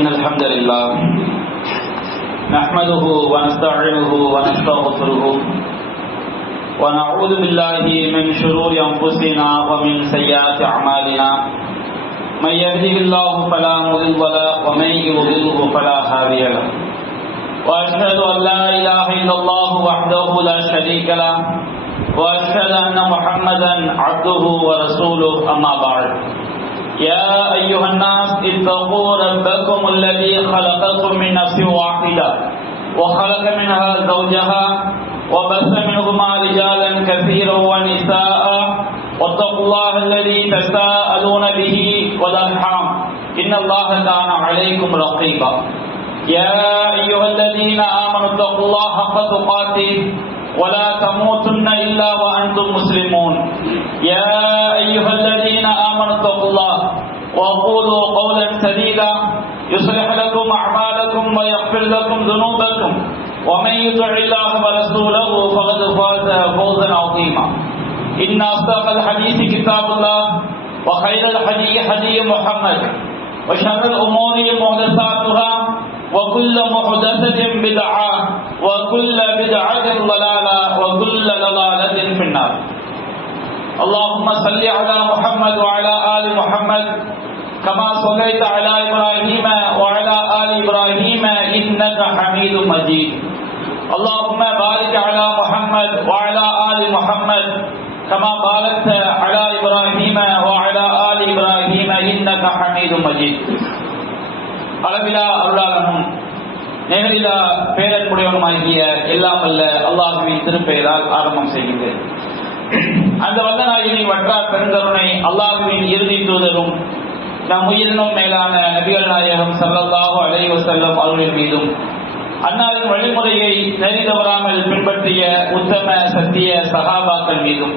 إن الحمد لله نحمده ونستعينه ونستغفره ونعوذ بالله من شرور أنفسنا ومن سيئات أعمالنا من يهده الله فلا مضل له ومن يضلل فلا هادي له وأشهد أن لا إله إلا الله وحده لا شريك له وأشهد أن محمدا عبده ورسوله أما بعد يا أيها الناس اتقوا ربكم الذي خلقكم من نفس واحدة وخلق منها زوجها وبث منهما رجالا كثيرا ونساء واتقوا الله الذي تساءلون به والأرحام إن الله كان عليكم رقيبا يا أيها الذين آمنوا اتقوا الله حق تقاته ولا تموتن إلا وأنتم مسلمون يا أيها الذين آمنوا اتقوا الله وقولوا قولا سديدا يصلح لكم أعمالكم ويغفر لكم ذنوبكم ومن يطع الله ورسوله فقد فاز فوزا عظيما إن أصدق الحديث كتاب الله وخير الهدي هدي محمد وشر الأمور محدثاتها وكل محدثة بدعة وكل بدعة ضلالة وكل ضلالة في النار اللهم صل على محمد وعلى آل محمد كما صليت على إبراهيم وعلى آل إبراهيم إنك حميد مجيد اللهم بارك على محمد وعلى آل محمد كما باركت على إبراهيم وعلى آل إبراهيم إنك حميد مجيد அளவிலா அருளாளனும் நேரிலா பேரன்புடையவனுமாகிய எல்லாம் வல்ல அல்லாஹ்வின் திருப்பெயரால் ஆரம்பம் செய்கின்றேன். அந்த வல்லநாயகனின் வற்றார் பெருங்கருணை அல்லாஹ்வின் இறுதி தூதரும் நம் உயிரினும் மேலான நபிகள் நாயகம் ஸல்லல்லாஹு அலைஹி வஸல்லம் அவர்கள் மீதும் அன்னாரின் வழிமுறையை நெறி தவறாமல் பின்பற்றிய உத்தம சத்திய சஹாபாக்கள் மீதும்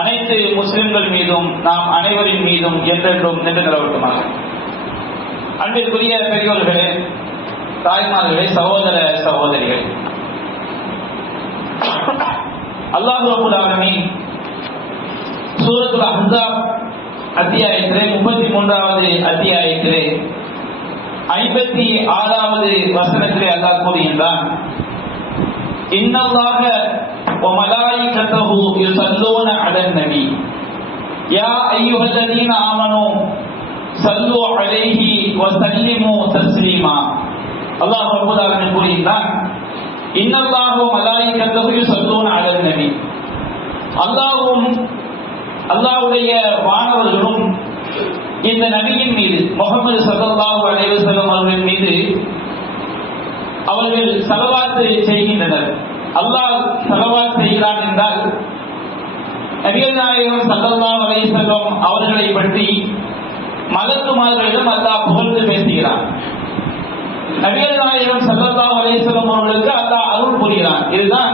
அனைத்து முஸ்லிம்கள் மீதும் நாம் அனைவரின் மீதும் என்றென்றும் நின்று நிலவட்டுமாக. அன்பிற்குரிய பெரியோர்களே, தாய்மார்களே, சகோதர சகோதரிகள், அல்லாஹ் ரப்பல் ஆலமீன் சூரத்துல் அஹ்ஸாப் அத்தியாயத்திலே 33வது அத்தியாயத்திலே 56வது வசனத்திலே அல்லாஹ் கூறுகின்றான், இன்னல்லாஹ வ மலாயிகத்தஹு யுஸல்லூன அலன் நபி யா அய்யுஹல்லதீன ஆமனூ சல்லு அலைஹி வ சல்லிமு தஸ்லீமா. அல்லாஹ் ரப்பல் ஆலமீன் கூறுகின்றான், இன்னல்லாஹு வ மலாயிகத்தஹு யுஸல்லூன அலன் நபி. அல்லாஹ்வும் அல்லாஹ்வுடைய வானவர்களும் இந்த நபியின் மீது முஹம்மது ஸல்லல்லாஹு அலைஹி வஸல்லம் அவர்கள் மீது அவர்கள் ஸலவாத் செய்கின்றனர். அல்லாஹ் ஸலவாத் செய்கிறான் என்றால் நபிகள் நாயகம் ஸல்லல்லாஹு அலைஹி வஸல்லம் அவர்களை பற்றி மலக்குமார்களிடம் அல்லாஹ் புகழ்ந்து பேசுகிறான். நபிகள் நாயகம் ஸல்லல்லாஹு அலைஹி வஸல்லம் அவர்களுக்கு அல்லாஹ் அருள் புரிகிறான். இதுதான்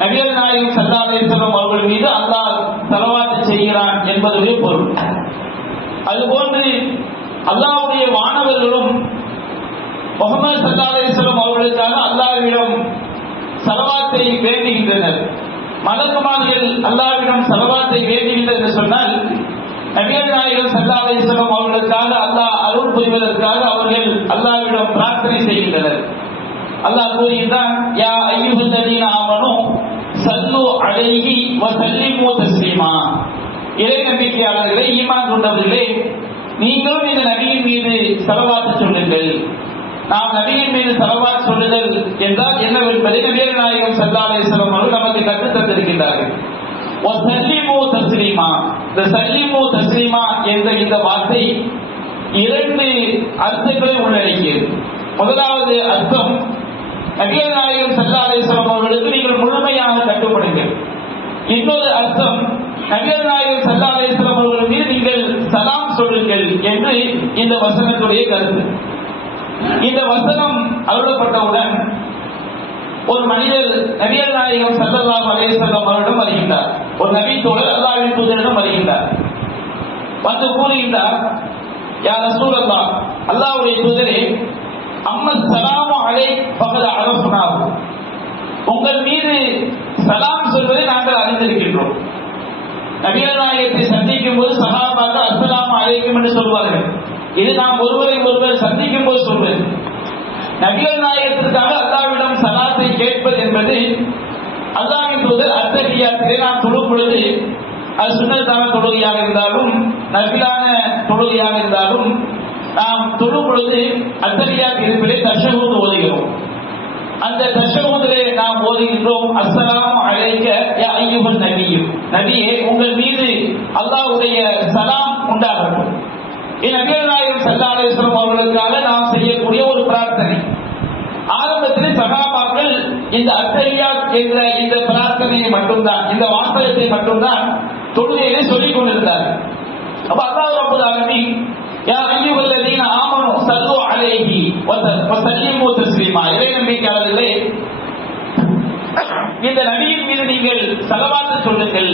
நபிகள் நாயகம் ஸல்லல்லாஹு அலைஹி வஸல்லம் அவர்கள் மீது அல்லாஹ் ஸலவாத் செய்கிறான் என்பதுடைய பொருள். அதுபோன்று அல்லாஹ்வுடைய வானவர்களும் முஹம்மது ஸல்லல்லாஹு அலைஹி வஸல்லம் அவர்களுக்காக அல்லாஹ்விடம் ஸலவாத்தை வேண்டுகின்றனர். மலக்குமார்கள் அல்லாஹ்விடம் ஸலவாத்தை வேண்டுகின்றனர் என்று சொன்னால் நபிகள் நாயகம் ஸல்லல்லாஹு அலைஹி வஸல்லம் அவர்களுக்காக அல்லாஹ் அருள் புரிவதற்காக அவர்கள் அல்லாஹ்விடம் பிரார்த்தனை செய்கின்றனர். அல்லாஹ் கூறுகின்றான், யா அய்யுஹல்லதீன ஆமனூ சல்லு அலைஹி வ சல்லிமு தஸ்லீமா. இறை நம்பிக்கையாளர்களே, ஈமான் கொண்டவர்களே, நீங்களும் இந்த நபியின் மீது ஸலவாத் சொல்லுங்கள். நாம் நபியின் மீது ஸலவாத் சொல்லுதல் என்றால் என்னவென்பதை நபிகள் நாயகம் ஸல்லல்லாஹு அலைஹி வஸல்லம் அவர்கள் நமக்கு கற்றுத் தந்திருக்கின்றார்கள். வஸல்லிமு தஸ்லீமா. இந்த சல்லிமு தஸ்லீமா என்ற இந்த வார்த்தை இரண்டு அர்த்தங்களை உள்ளடக்கியது. முதலாவது அர்த்தம், நபிகள் நாயகம் ஸல்லல்லாஹு அலைஹி வஸல்லம் அவர்களுக்கு நீங்கள் முழுமையாக கட்டுப்படுங்கள். இன்னொரு அர்த்தம், நபிகள் நாயகம் ஸல்லல்லாஹு அலைஹி வஸல்லம் அவர்கள் மீது நீங்கள் சலாம் சொல்லுங்கள் என்று இந்த வசனத்துடைய கருத்து. இந்த வசனம் அருளப்பட்டவுடன் ஒரு மனிதர் நபிகள் நாயகம் ஸல்லல்லாஹு அலைஹி வஸல்லம் அவரிடம் வருகின்றார். ஒரு நபி தோழர் அல்லாஹ்வின் தூதரிடம் வருகின்றார். வந்து கூறுகின்றார், யா ரசூலல்லாஹ், அல்லாஹ்வுடைய தூதரே, அம்மா ஸலாமு அலைக் ஃபகத் அரஃப்னாஹு. உங்கள் மீது சலாம் சொல்வதை நாங்கள் அறிந்திருக்கின்றோம். நபிகள் நாயகத்தை சந்திக்கும் போது சஹாபாக்கள் அஸ்ஸலாமு அலைக்கும் என்று சொல்வார்கள். இது நாம் ஒருவரை ஒருவர் சந்திக்கும் போது சொல்வது. நபிகள் நாயகத்திற்காக அல்லாஹ்விடம் சலாத்தை கேட்பது என்பது அல்லாஹ்வின் தூதர் அத்தஹியாத்திலே நாம் தொழும் பொழுது, அது சுன்னத்தான தொழுகையாக இருந்தாலும் நஃபிலான தொழுகையாக இருந்தாலும் நாம் தொழும் பொழுது அத்தஹியாத் இருப்பிலே தஷஹூத் ஓதுகிறோம். அந்த தஷஹூதிலே நாம் ஓதுகின்றோம், அஸ்ஸலாமு அலைக்க யா அய்யுஹன் நபியு, நபியே உங்கள் மீது அல்லாஹ்வுடைய சலாம் உண்டாகட்டும். நபிகள் நாயகம் ஸல்லல்லாஹு அலைஹி வஸல்லம் அவர்களுக்காக நாம் செய்யக்கூடிய ஒரு பிரார்த்தனை. ஆரம்பத்தில் சஹாபாக்கள் இந்த அத்தஹியாத் என்ற இந்த பிரார்த்தனையை மட்டும்தான், இந்த வாசகத்தை மட்டும்தான் தொழுகையிலே சொல்லிக் கொண்டிருந்தார்கள். அப்ப அல்லாஹ் ரப்பல் ஆலமீன் யா அய்யுஹல்லதீன ஆமனு ஸல்லு அலைஹி வ ஸல்லிமு தஸ்லீமா, இறை நம்பிக்கையாளர்களே இந்த நபியின் மீது நீங்கள் ஸலவாத் சொல்லுங்கள்,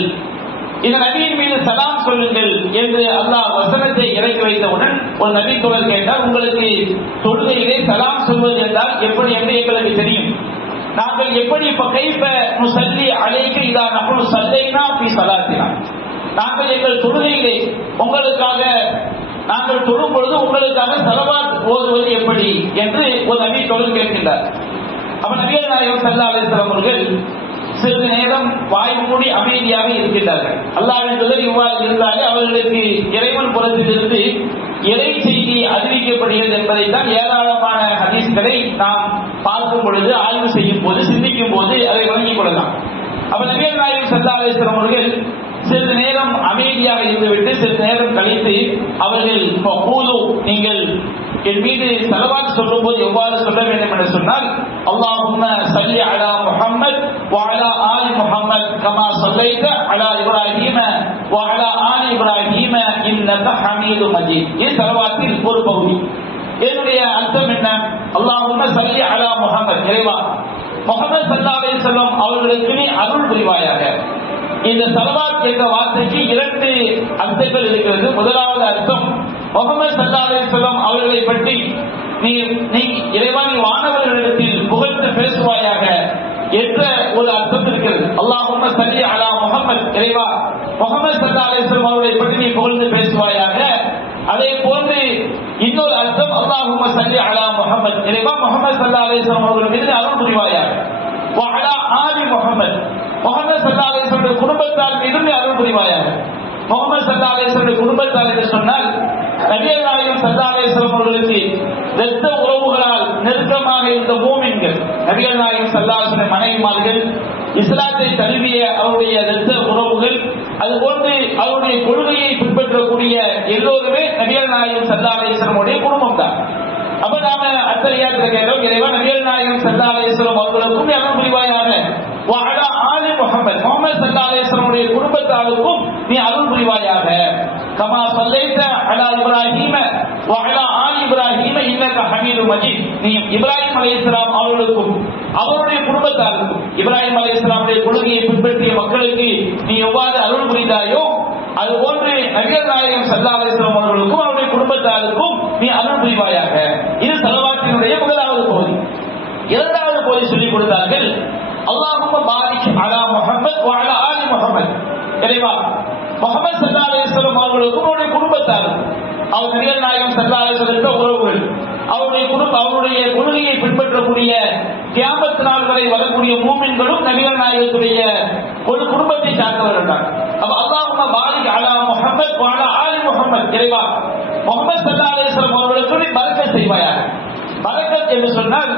இந்த நபியின் மீது சலாம் சொல்லுங்கள் என்று அல்லாஹ் வசனத்தை இறக்கி வைத்தவுடன் ஒரு நபி தோழர் கேட்டார், உங்களுக்கு தொழுகையிலே சலாம் சொல்வது என்றால் எப்படி என்று எங்களுக்கு தெரியும், நாங்கள் எப்படி கைஃப நுஸல்லி அலைக இதா நஹ்னு ஸல்லைனா ஃபீ ஸலாத்தினா, நாங்கள் எங்கள் தொழுகையிலே உங்களுக்காக நாங்கள் தொழும் பொழுது உங்களுக்காக ஸலவாத் ஓதுவது எப்படி என்று ஒரு நபி தோழர் கேட்கின்றார். அப்ப நபிகள் நாயகம் ஸல்லல்லாஹு அலைஹி வஸல்லம் அவர்கள் சிறிது நேரம் வாய் மூடி அமைதியாக இருக்கின்றார்கள். அல்லாஹ்வின் தூதர் இவ்வாறு இருந்தாலே அவர்களுக்கு இறைவன் புறத்திலிருந்து இறை செய்தி அறிவிக்கப்படுகிறது என்பதை தான் ஏராளமான ஹதீஸ்களை நாம் பார்க்கும் பொழுது, ஆய்வு செய்யும் போது, சிந்திக்கும் போது அதை வழங்கிக் கொள்ளலாம். அப்ப நபிகள் நாயகம் ஸல்லல்லாஹு அலைஹி வஸல்லம் அவர்கள் சிறிது நேரம் அமைதியாக இருந்துவிட்டு சிறிது நேரம் கழித்து அவர்கள் நீங்கள் என் மீது ஸலவாத் சொல்லும் போது எவ்வாறு சொல்ல வேண்டும் என்று சொன்னால், அல்லாஹும்ம ஸல்லி அலா முஹம்மத் வ அலா ஆலி முஹம்மத் கமா ஸல்லைத அலா இப்ராஹீம வ அலா ஆலி இப்ராஹீம இன்னக ஹமீதும் மஜீத். இது ஸலவாத்தின் ஒரு பகுதி. இதனுடைய அர்த்தம் என்ன? அல்லாஹும்ம ஸல்லி அலா முஹம்மத், இறைவா முஹம்மது ஸல்லல்லாஹு அலைஹி வஸல்லம் அவர்களுக்கு நீ அருள் புரிவாயாக. இந்த ஸலவாத் என்ற வார்த்தைக்கு இரண்டு அர்த்தங்கள் இருக்கிறது. முதலாவது அர்த்தம், முஹம்மது ஸல்லல்லாஹு அலைஹி வஸல்லம் அவர்களை பற்றி நீ இறைவா நீ வானவர்களிடத்தில் புகழ்ந்து பேசுவாயாக என்ற ஒரு அர்த்தம் இருக்கிறது. அல்லாஹும்ம ஸல்லி அலா முஹம்மத், இறைவா முஹம்மது ஸல்லல்லாஹு அலைஹி வஸல்லம் அவர்களை பற்றி நீ புகழ்ந்து பேசுவாயாக. அதே போன்று இன்னொரு அர்த்தம், அல்லாஹும்ம ஸல்லி அலா முஹம்மத், இறைவா முஹம்மது ஸல்லல்லாஹு அலைஹி வஸல்லம் அவர்கள் மீது அருள் புரிவாயாக. வ அலா ஆலி முஹம்மத், முஹம்மது ஸல்லல்லாஹு அலைஹி வஸல்லம் குடும்பத்தார் மீதும் நீ அருள் புரிவாயாக. முஹம்மது ஸல்லல்லாஹு அலைஹி வஸல்லம் குடும்பத்தார் என்று சொன்னால் நபிகள் நாயகம் ஸல்லல்லாஹு அலைஹி வஸல்லம் அவர்களுக்கு இரத்த உறவுகளால் நெருக்கமாக இருந்த மூமின்கள், நபிகள் நாயகம் ஸல்லல்லாஹு அலைஹி வஸல்லம் மனைவிமார்கள், இஸ்லாத்தை தழுவிய அவருடைய இரத்த உறவுகள், அதுபோன்று அவருடைய கொள்கையை பின்பற்றக்கூடிய எல்லோருமே நபிகள் நாயகம் ஸல்லல்லாஹு அலைஹி வஸல்லம் உடைய குடும்பம் தான். அப்ப நாம அத்தகையாத்துல கேட்டோம், இறைவா நபிகள் நாயகம் ஸல்லல்லாஹு அலைஹி வஸல்லம் அவர்களுக்கும் அருள் புரிவாயாக. வ அலா ஆலி முஹம்மத், முஹம்மது ஸல்லல்லாஹு அலைஹி வஸல்லம் உடைய குடும்பத்தாருக்கும் நீ அருள் புரிவாயாக. கமா ஸல்லைத அலா இப்ராஹீம வ அலா ஆலி இப்ராஹீம இன்னக ஹமீதும் மஜீத், நீ இப்ராஹிம் அலைஹிஸ்ஸலாம் அவர்களுக்கும் அவருடைய குடும்பத்தாருக்கும், இப்ராஹிம் அலைஹிஸ்ஸலாமுடைய கொள்கையை பின்பற்றிய மக்களுக்கு நீ எவ்வாறு அருள் புரிந்தாயோ அதுபோன்று நபிகள் நாயகம் ஸல்லல்லாஹு அலைஹி வஸல்லம் அவர்களுக்கும் அவருடைய குடும்பத்தாருக்கும் நீ அருள் புரிவாயாக. இது ஸலவாத்தினுடைய முதலாவது பகுதி. இரண்டாவது பகுதி சொல்லிக் கொடுத்தார்கள், அல்லாஹும்ம பாரிக் அலா முஹம்மத் வ அலா ஆலி முஹம்மத், இறைவா முஹம்மது ஸல்லல்லாஹு அலைஹி வஸல்லம் அவர்களுக்கும் அவருடைய குடும்பத்தாருக்கும், அவர் நபிகள் நாயகம் ஸல்லல்லாஹு அலைஹி வஸல்லம் உறவுகள், அவருடைய அவருடைய கொள்கையை பின்பற்றக்கூடிய கியாமத் நாள் வரை வரக்கூடிய மூமின்களும் நபிகள் நாயகத்துடைய ஒரு குடும்பத்தை சார்ந்தவர்கள் தான். அப்ப அல்லாஹும்ம பாரிக் அலா முஹம்மத் வ அலா ஆலி முஹம்மத், இறைவா முஹம்மது ஸல்லல்லாஹு அலைஹி வஸல்லம் அவர்களுக்கு நீ பரக்கத் செய்வாயாக. பரக்கத் என்று சொன்னால்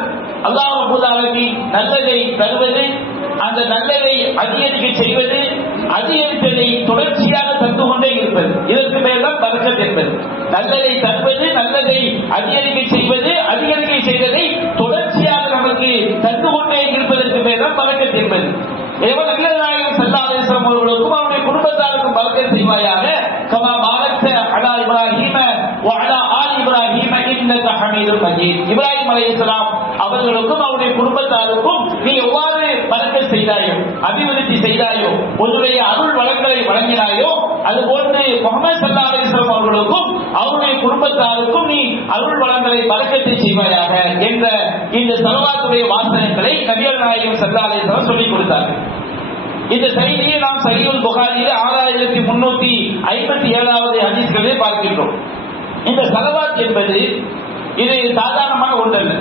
அல்லாஹ் ரப்பல் ஆலமீன் நல்லதை தருவது, அந்த நல்லதை அதிகரிக்க செய்வது, அதிகரிப்பதை தொடர்ச்சியாக தந்து கொண்டே இருப்பது, இதற்கு பேர் தான் பரக்கத் என்பது. நல்லதை தருவது, நல்லதை அதிகரிக்க செய்வது, அதிகரிக்க செய்வதை தொடர்ச்சியாக நமக்கு தந்து கொண்டே இருப்பதற்கு பேர் தான் பரக்கத் என்பது. நபிகள் நாயகம் ஸல்லல்லாஹு அலைஹி வஸல்லம் அவர்களுக்கும் அவருடைய குடும்பத்தாருக்கும் பரக்கத் செய்வாயாக. கமா பாரக்த அலா இப்ராஹீம வ அலா ஆலி இப்ராஹீம இன்னக ஹமீதும் மஜீத், இப்ராஹிம் அலைஹிஸ்ஸலாம் அவர்களுக்கும் அவருடைய குடும்பத்தாருக்கும் நீ எவ்வாறு பரக்கத் செய்தாயோ, அபிவிருத்தி செய்தாயோ, உன்னுடைய அருள் வளங்களை வழங்கினாயோ, அதுபோன்று முஹம்மது ஸல்லல்லாஹு அலைஹி வஸல்லம் அவர்களுக்கும் அவருடைய குடும்பத்தாருக்கும் நீ அருள் வளங்களை பரக்கத்தை செய்வாயாக என்ற இந்த ஸலவாத்துடைய வாசகங்களை நபிகள் நாயகம் ஸல்லல்லாஹு அலைஹி வஸல்லம் சொல்லிக் கொடுத்தார்கள். இந்த செய்தியை நாம் சஹீஹுல் புகாரியில் 6357வது ஹதீஸ்களிலே பார்க்கின்றோம். இந்த ஸலவாத் என்பது இது சாதாரணமான ஒன்றல்ல.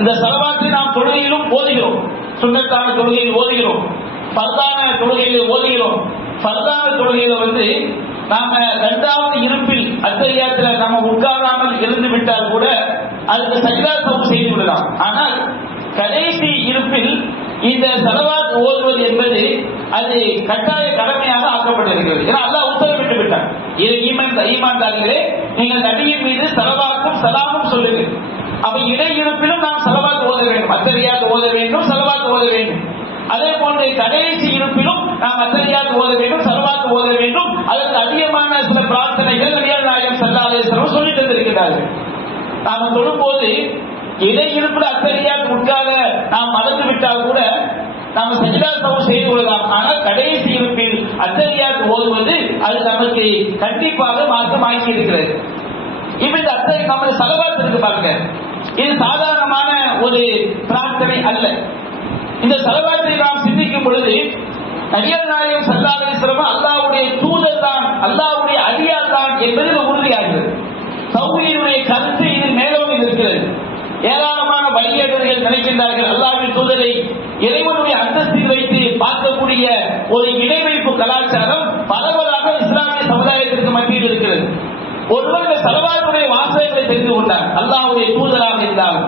இந்த ஸலவாத்தை நாம் தொழுகையிலும் ஓதுகிறோம், சுன்னத்தான தொழுகையில் ஓதுகிறோம், ஃபர்தான தொழுகையில் ஓதுகிறோம். ஃபர்தான தொழுகையில நாம இரண்டாவது இருப்பில் அத்தஹியாத்துல நம்ம உட்காராமல் இருந்து விட்டால் கூட அதுக்கு சஜ்தா சௌ செய்து விடலாம். ஆனால் கடைசி இருப்பில் இந்த ஸலவாத் ஓதுவது என்பது அது கட்டாய கடமையாக ஆக்கப்பட்டிருக்கிறது. ஏன்னா அல்லாஹ் உத்தரவிட்டு விட்டார், இது ஈமான்தாரிகளே நீங்கள் நபியின் மீது ஸலவாத்தும் ஸலாமும் சொல்லுங்க. அப்ப இடையிருப்பிலும் நாம் ஸலவாத் ஓத வேண்டும், அத்தஹியாத் ஓத வேண்டும், ஸலவாத் ஓத வேண்டும். அதே போன்று கடைசி இருப்பிலும் நாம் அத்தஹியாத் ஓத வேண்டும், ஸலவாத் ஓத வேண்டும். அதற்கு அதிகமான சில பிரார்த்தனைகள் நபிகள் நாயகம் ஸல்லல்லாஹு அலைஹி வஸல்லம் சொல்லி தந்திருக்கிறார்கள். நாம் தொழும்போது இடையிருப்பில் அத்தஹியாத் உட்கார நாம் மறந்து விட்டால் கூட நாம் சஜ்தா சௌ செய்து கொள்ளலாம். ஆனால் கடைசி இருப்பில் அத்தஹியாத் ஓதுவது அது நமக்கு கண்டிப்பாக மார்க்கமாக்கி இருக்கிறது. இப்ப இந்த நம்ம ஸலவாத் இருக்கு பாருங்க, இது சாதாரணமான ஒரு பிரார்த்தனை அல்ல. இந்த ஸலவாத்தை நாம் சிந்திக்கும் பொழுது நபிகள் நாயகம் ஸல்லல்லாஹு அலைஹி வஸல்லம் அல்லாஹ்வுடைய தூதர் தான், அல்லாஹ்வுடைய அடியார் தான் என்பது உறுதியாகிறது. தௌஹீதுடைய கருத்து இது மேலோங்கி இருக்கிறது. ஏராளமான வழிகேடர்கள் நினைக்கின்றார்கள் அல்லாஹ்வின் தூதரை இறைவனுடைய அந்தஸ்தில் வைத்து பார்க்கக்கூடிய ஒரு இணைவைப்பு கலாச்சாரம் பரவலாக இஸ்லாமிய சமுதாயத்திற்கு மத்தியில் இருக்கிறது. ஒருவர் இந்த ஸலவாத்துடைய வாசகங்களை தெரிந்து கொண்டார், அல்லாஹ்வுடைய தூதராக இருந்தாலும்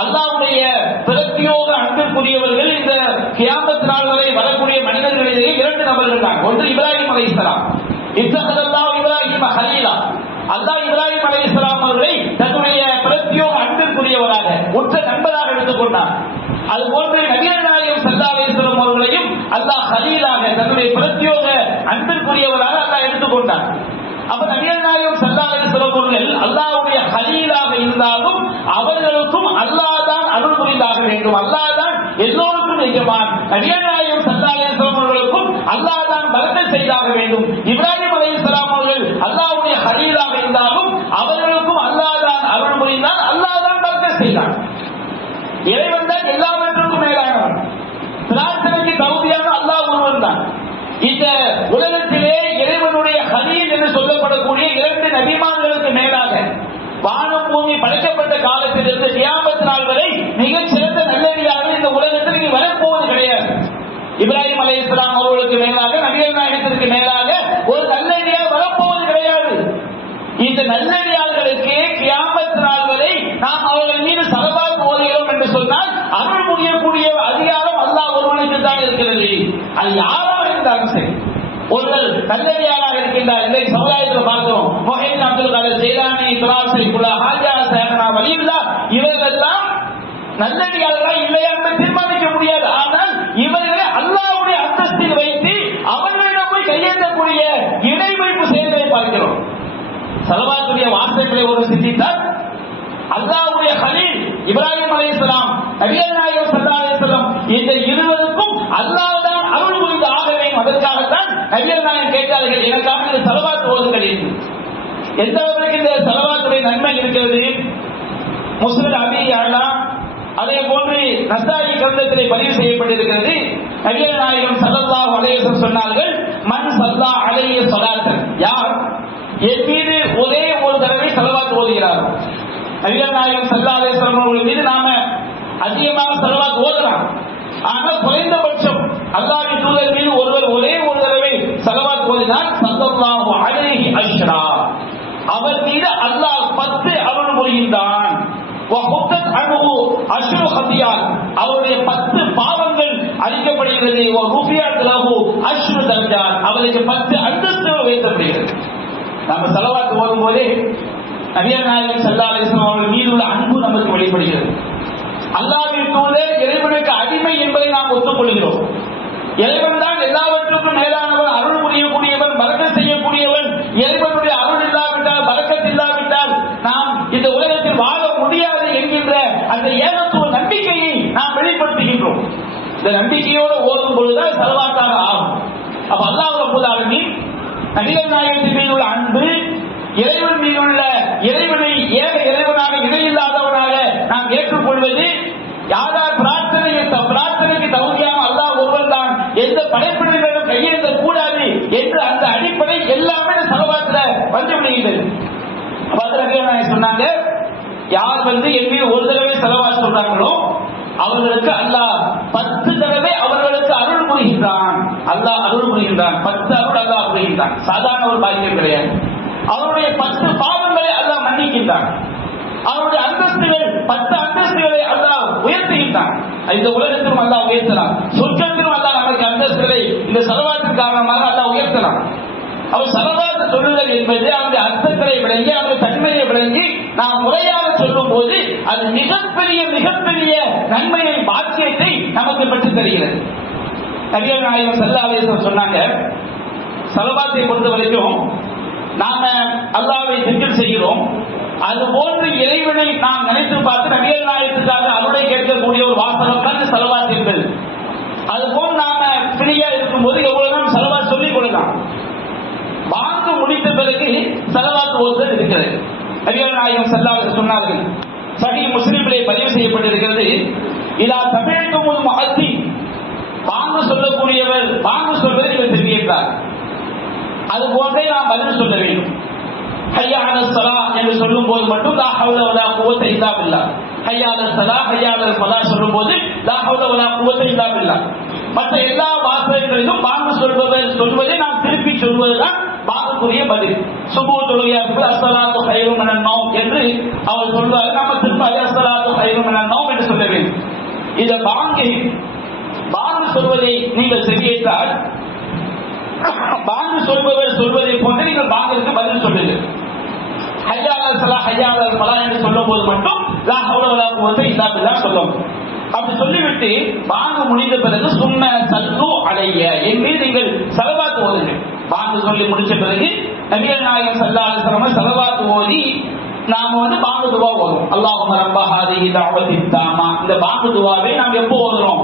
அல்லாஹ்வுடைய பிரத்யோக அன்பிற்குரியவர்கள் இந்த கியாமத் நாள் வரை வரக்கூடிய மனிதர்களிலேயே இரண்டு நபர்கள் தான். ஒன்று இப்ராஹிம் அலைஹிஸ்ஸலாம், இத்தஹதல்லாஹு இப்ராஹிம கலீலா, அல்லாஹ் இப்ராஹிம் அலைஹிஸ்ஸலாம் அவர்களை தன்னுடைய பிரத்யோக அன்பிற்குரியவராக உற்ற நண்பராக எடுத்துக்கொண்டார். அதுபோன்று நபிகள் நாயகம் ஸல்லல்லாஹு அலைஹி வஸல்லம் அவர்களையும் அல்லாஹ் கலீலாக தன்னுடைய பிரத்யோக அன்பிற்குரியவராக அல்லாஹ் எடுத்துக்கொண்டார். அப்ப நபிகள் நாயகம் ஸல்லல்லாஹு அலைஹி வஸல்லம் அவர்கள் அல்லாஹ்வுடைய கலீலாக இருந்தாலும் அவர்களுக்கும் அல்லாஹ் தான் அருள் புரிந்தாக வேண்டும், அல்லாஹ் தான் எல்லோருக்கும் எஜமான். நபிகள் நாயகம் ஸல்லல்லாஹு அலைஹி வஸல்லம் அவர்களுக்கும் அல்லாஹ் தான் பரக்கத் செய்தாக வேண்டும். இப்ராஹிம் அலைஹிஸ்ஸலாம் அவர்கள் அல்லாஹ்வுடைய கலீலாக இருந்தாலும் அவர்களுக்கும் அல்லாஹ் தான் அருள் புரிந்தான், அல்லாஹ் தான் பரக்கத் செய்தான். இறைவன் தான் எல்லாவற்றுக்கும் மேலானவன். பிரார்த்தனைக்கு தகுதியான அல்லாஹ் ஒருவன் தான். இந்த உலகத்திலே இறைவனுடைய கலீல் என்று சொல்லப்படக்கூடிய இரண்டு நபிமான்களுக்கு மேலாக வானம் பூமி படைக்கப்பட்ட காலத்திலிருந்து கியாமத் நாள் வரை மிகச் சிறந்த நல்லடியாக இந்த உலகத்தில் இனி வரப்போவது கிடையாது. இப்ராஹிம் அலைஹிஸ்ஸலாம் அவர்களுக்கு மேலாக நபிகள் நாயகத்திற்கு மேலாக ஒரு நல்லடியாக வரப்போவது கிடையாது. இந்த நல்லடியார்களுக்கு கியாமத் நாள் வரை நாம் அவர்கள் மீது ஸலவாத் ஓதுகிறோம் என்று சொன்னால் அருள் புரியக்கூடிய அதிகாரம் அல்லாஹ் ஒருவனுக்கு தான் இருக்கிறது. அது யாராக இருந்தாலும் சரி, ஒருவர் நல்லடியாராக இருக்கின்றார். இந்த சமுதாயத்தில் பார்க்கிறோம், முஹைமின் அப்துல் காதர் ஜெயிலானி, துராப் ஷரீஃபுல்லா, ஹாஜா ஷேக்னா வலியுல்லாஹ், இவர்களெல்லாம் நல்லடியார்களா இல்லையா என்று தீர்மானிக்க முடியாது. ஆனால் இவர்களை அல்லாஹ்வுடைய அந்தஸ்தில் வைத்து அவர்களிடம் போய் கையேற்றக்கூடிய இணை வைப்பு செயல்களை பார்க்கிறோம். ஸலவாத்துடைய வார்த்தைகளை ஒரு சிந்தித்தால் அல்லாஹ்வுடைய கலீல் இப்ராஹிம் அலைஹிஸ்ஸலாம், நபிகள் நாயகம் ஸல்லல்லாஹு அலைஹி வஸல்லம் இந்த இருவருக்கும் அல்லாஹ் தான் அருள் புரிந்து ஆக வேண்டும். அதற்காகத்தான் நபிகள் நாயகம் கேட்டார்கள், எனக்காக இந்த ஸலவாத் ஓதுங்கள் என்று. எந்த அளவுக்கு இந்த ஸலவாத்துடைய நன்மை இருக்கிறது? முஸ்லிம் அபி யஅலா அதே போன்று நஸாயி கிரந்தத்திலே பதிவு செய்யப்பட்டிருக்கிறது. நபிகள் நாயகம் ஸல்லல்லாஹு அலைஹி வஸல்லம் சொன்னார்கள், மன் ஸல்லா அலைஹி ஸலாத்தன், யார் என் மீது ஒரே ஒரு தடவை ஸலவாத் ஓதுகிறார். நபிகள் நாயகம் ஸல்லல்லாஹு அலைஹி வஸல்லம் அவர்கள் மீது நாம அதிகமாக ஸலவாத் ஓதலாம். ஆனால் குறைந்தபட்சம் அல்லாஹ்வின் தூதர் மீது ஒருவர் ஒரே ஒரு தடவை ஸலவாத் ஓதினால் ஸல்லல்லாஹு அலைஹி அஷ்ரா, அவர் மீது அல்லாஹ் 10 அருள் புரிகின்றான். வஹுத்தத் அன்ஹு அஷ்ரு ஹதியாத், அவருடைய 10 பாவங்கள் அழிக்கப்படுகிறது. வருஃபியத் லஹு அஷ்ரு தர்ஜாத், அவருக்கு 10 அந்தஸ்துகள் உயர்த்தப்படுகிறது. நம்ம ஸலவாத் ஓதும்போதே நபிகள் நாயகம் ஸல்லல்லாஹு அலைஹி வஸல்லம் அவர்கள் மீது உள்ள அன்பு நமக்கு வெளிப்படுகிறது. அல்லாஹ்வின் தூதர் இறைவனுக்கு அடிமை என்பதை நாம் ஒத்துக்கொள்கிறோம். இறைவன் தான் எல்லாவற்றுக்கும் மேலானவன், அருள் புரியக்கூடியவன், பரக்கத் செய்யக்கூடியவன். இறைவனுடைய அருள் இல்லாவிட்டால், பரக்கத் இல்லாவிட்டால் நாம் இந்த உலகத்தில் வாழ முடியாது என்கின்ற அந்த ஏகத்துவ நம்பிக்கையை நாம் வெளிப்படுத்துகின்றோம். இந்த நம்பிக்கையோடு ஓதும் பொழுதுதான் ஸலவாத்தாக ஆகும். அப்ப அல்லாஹ் ரப்பல் ஆலமீன் நபிகள் நாயகத்தின் மீது உள்ள அன்பு, இறைவன் மீதுள்ள இறைவனை ஏக இறைவனாக இணையில்லாதவனாக நாம் ஏற்றுக்கொள்வது, யாரார் பிரார்த்தனைக்கு தகுதியாக அல்லாஹ் ஒருவன் தான், எந்த படைப்பினர்களும் கையெழுத்த கூடாது என்று அந்த அடிப்படை எல்லாமே ஸலவாத்துல வந்து விடுகிறது. நபிகள் சொன்னாங்க, யார் என் மீது ஒரு தடவை ஸலவாத் சொல்றாங்களோ அவர்களுக்கு அல்லாஹ் 10 தடவை அவர்களுக்கு அருள் புரிகின்றான். அல்லாஹ் அருள் புரிகின்றான், 10 அருள் அல்லாஹ் புரிகின்றான். சாதாரண ஒரு பாக்கியம் கிடையாது. அவருடைய 10 பாவங்களை அல்லாஹ் மன்னிக்கின்றான். அவருடைய அந்தஸ்துகள் 10 அந்தஸ்துகளை அல்லாஹ் உயர்த்துகின்றான். இந்த உலகத்திலும் அல்லாஹ் உயர்த்தலாம், சொர்க்கத்திலும் அல்லாஹ் நமக்கு அந்தஸ்துகளை இந்த ஸலவாத்தின் காரணமாக அல்லாஹ் உயர்த்தலாம். அவர் ஸலவாத் சொல்லுதல் என்பது அவருடைய அர்த்தங்களை விளங்கி அவருடைய தன்மையை விளங்கி நாம் முறையாக சொல்லும் போது அது மிகப்பெரிய மிகப்பெரிய நன்மையை பாக்கியத்தை நமக்கு பெற்றுத் தருகிறது. நபிகள் நாயகம் ஸல்லல்லாஹு அலைஹி வஸல்லம் சொன்னாங்க, ஸலவாத்தை பொறுத்த வரைக்கும் நாம அல்லாஹ்வை திக்ர் செய்கிறோம், அது போன்று இறைவனை நாம் நினைத்து பார்த்து நபிகள் நாயகத்துக்காக அருளை கேட்கக்கூடிய ஒரு வாசகம் தான் ஸலவாத் என்பது. அதுபோல் நாம ஃப்ரீயா இருக்கும்போது எவ்வளவு நாம் ஸலவாத் சொல்லிக் கொள்ளலாம். வாங்க முடித்த பிறகு ஸலவாத் ஓதுதல் இருக்கிறது. நபிகள் நாயகம் ஸல்லல்லாஹு அலைஹி வஸல்லம் சொன்னார்கள், சஹீஹ் முஸ்லிமிலே பதிவு செய்யப்பட்டிருக்கிறது, இதா சமிஅ்துமுல் முஅத்தின், வாங்க சொல்லக்கூடியவர் வாங்க சொல்வதை நீங்கள் தெரிவித்தார், அது போன்றே நாம் பதில் சொல்ல வேண்டும். ஹய்யா அலஸ் ஸலாஹ் என்று சொல்லும் போது மட்டும் லா ஹவ்ல வலா குவத்த இல்லா பில்லாஹ், ஹய்யா அலஸ் ஸலாஹ் ஹய்யா அலல் ஃபலாஹ் சொல்லும் போது லா ஹவ்ல வலா குவத்த இல்லா பில்லாஹ். மற்ற எல்லா வாசகங்களிலும் வாங்க சொல்பவர் சொல்வதை நாம் திருப்பி சொல்வதுதான் வாங்கக்கூடிய பதில். சுபூ தொழுகையாருக்கு அஸ்ஸலாத்து கைரும் மினன் நௌம் என்று அவர் சொல்வார், நம்ம திரும்ப அஸ்ஸலாத்து கைரும் மினன் நௌம் என்று சொல்ல வேண்டும். இந்த வாங்க சொல்வதை நீங்கள் செவியேற்றால் பாங்கு சொல்பவர் சொல்வதை போன்று நீங்கள் பாங்கிற்கு பதில் சொல்லுங்கள். ஹய்யா அலல் ஸலாஹ் ஹய்யா அலல் ஃபலாஹ் என்று சொல்லும் போது மட்டும் லா ஹவ்ல வலா குவத்த இல்லா பில்லாஹ் சொல்லணும். அப்படி சொல்லிவிட்டு பாங்கு முடிந்த பிறகு சும்ம சல்லு அலைய, என் மீது நீங்கள் ஸலவாத் ஓதுங்கள். பாங்கு சொல்லி முடிச்ச பிறகு நபிகள் நாயகம் ஸல்லல்லாஹு அலைஹி வஸல்லம் ஸலவாத் ஓதி நாம பாங்கு துவா ஓதுறோம். அல்லாஹும்ம ரப்ப ஹாதிஹி தஅவத்தித் தாமா, இந்த பாங்கு துவாவை நாம் எப்போ ஓதுறோம்?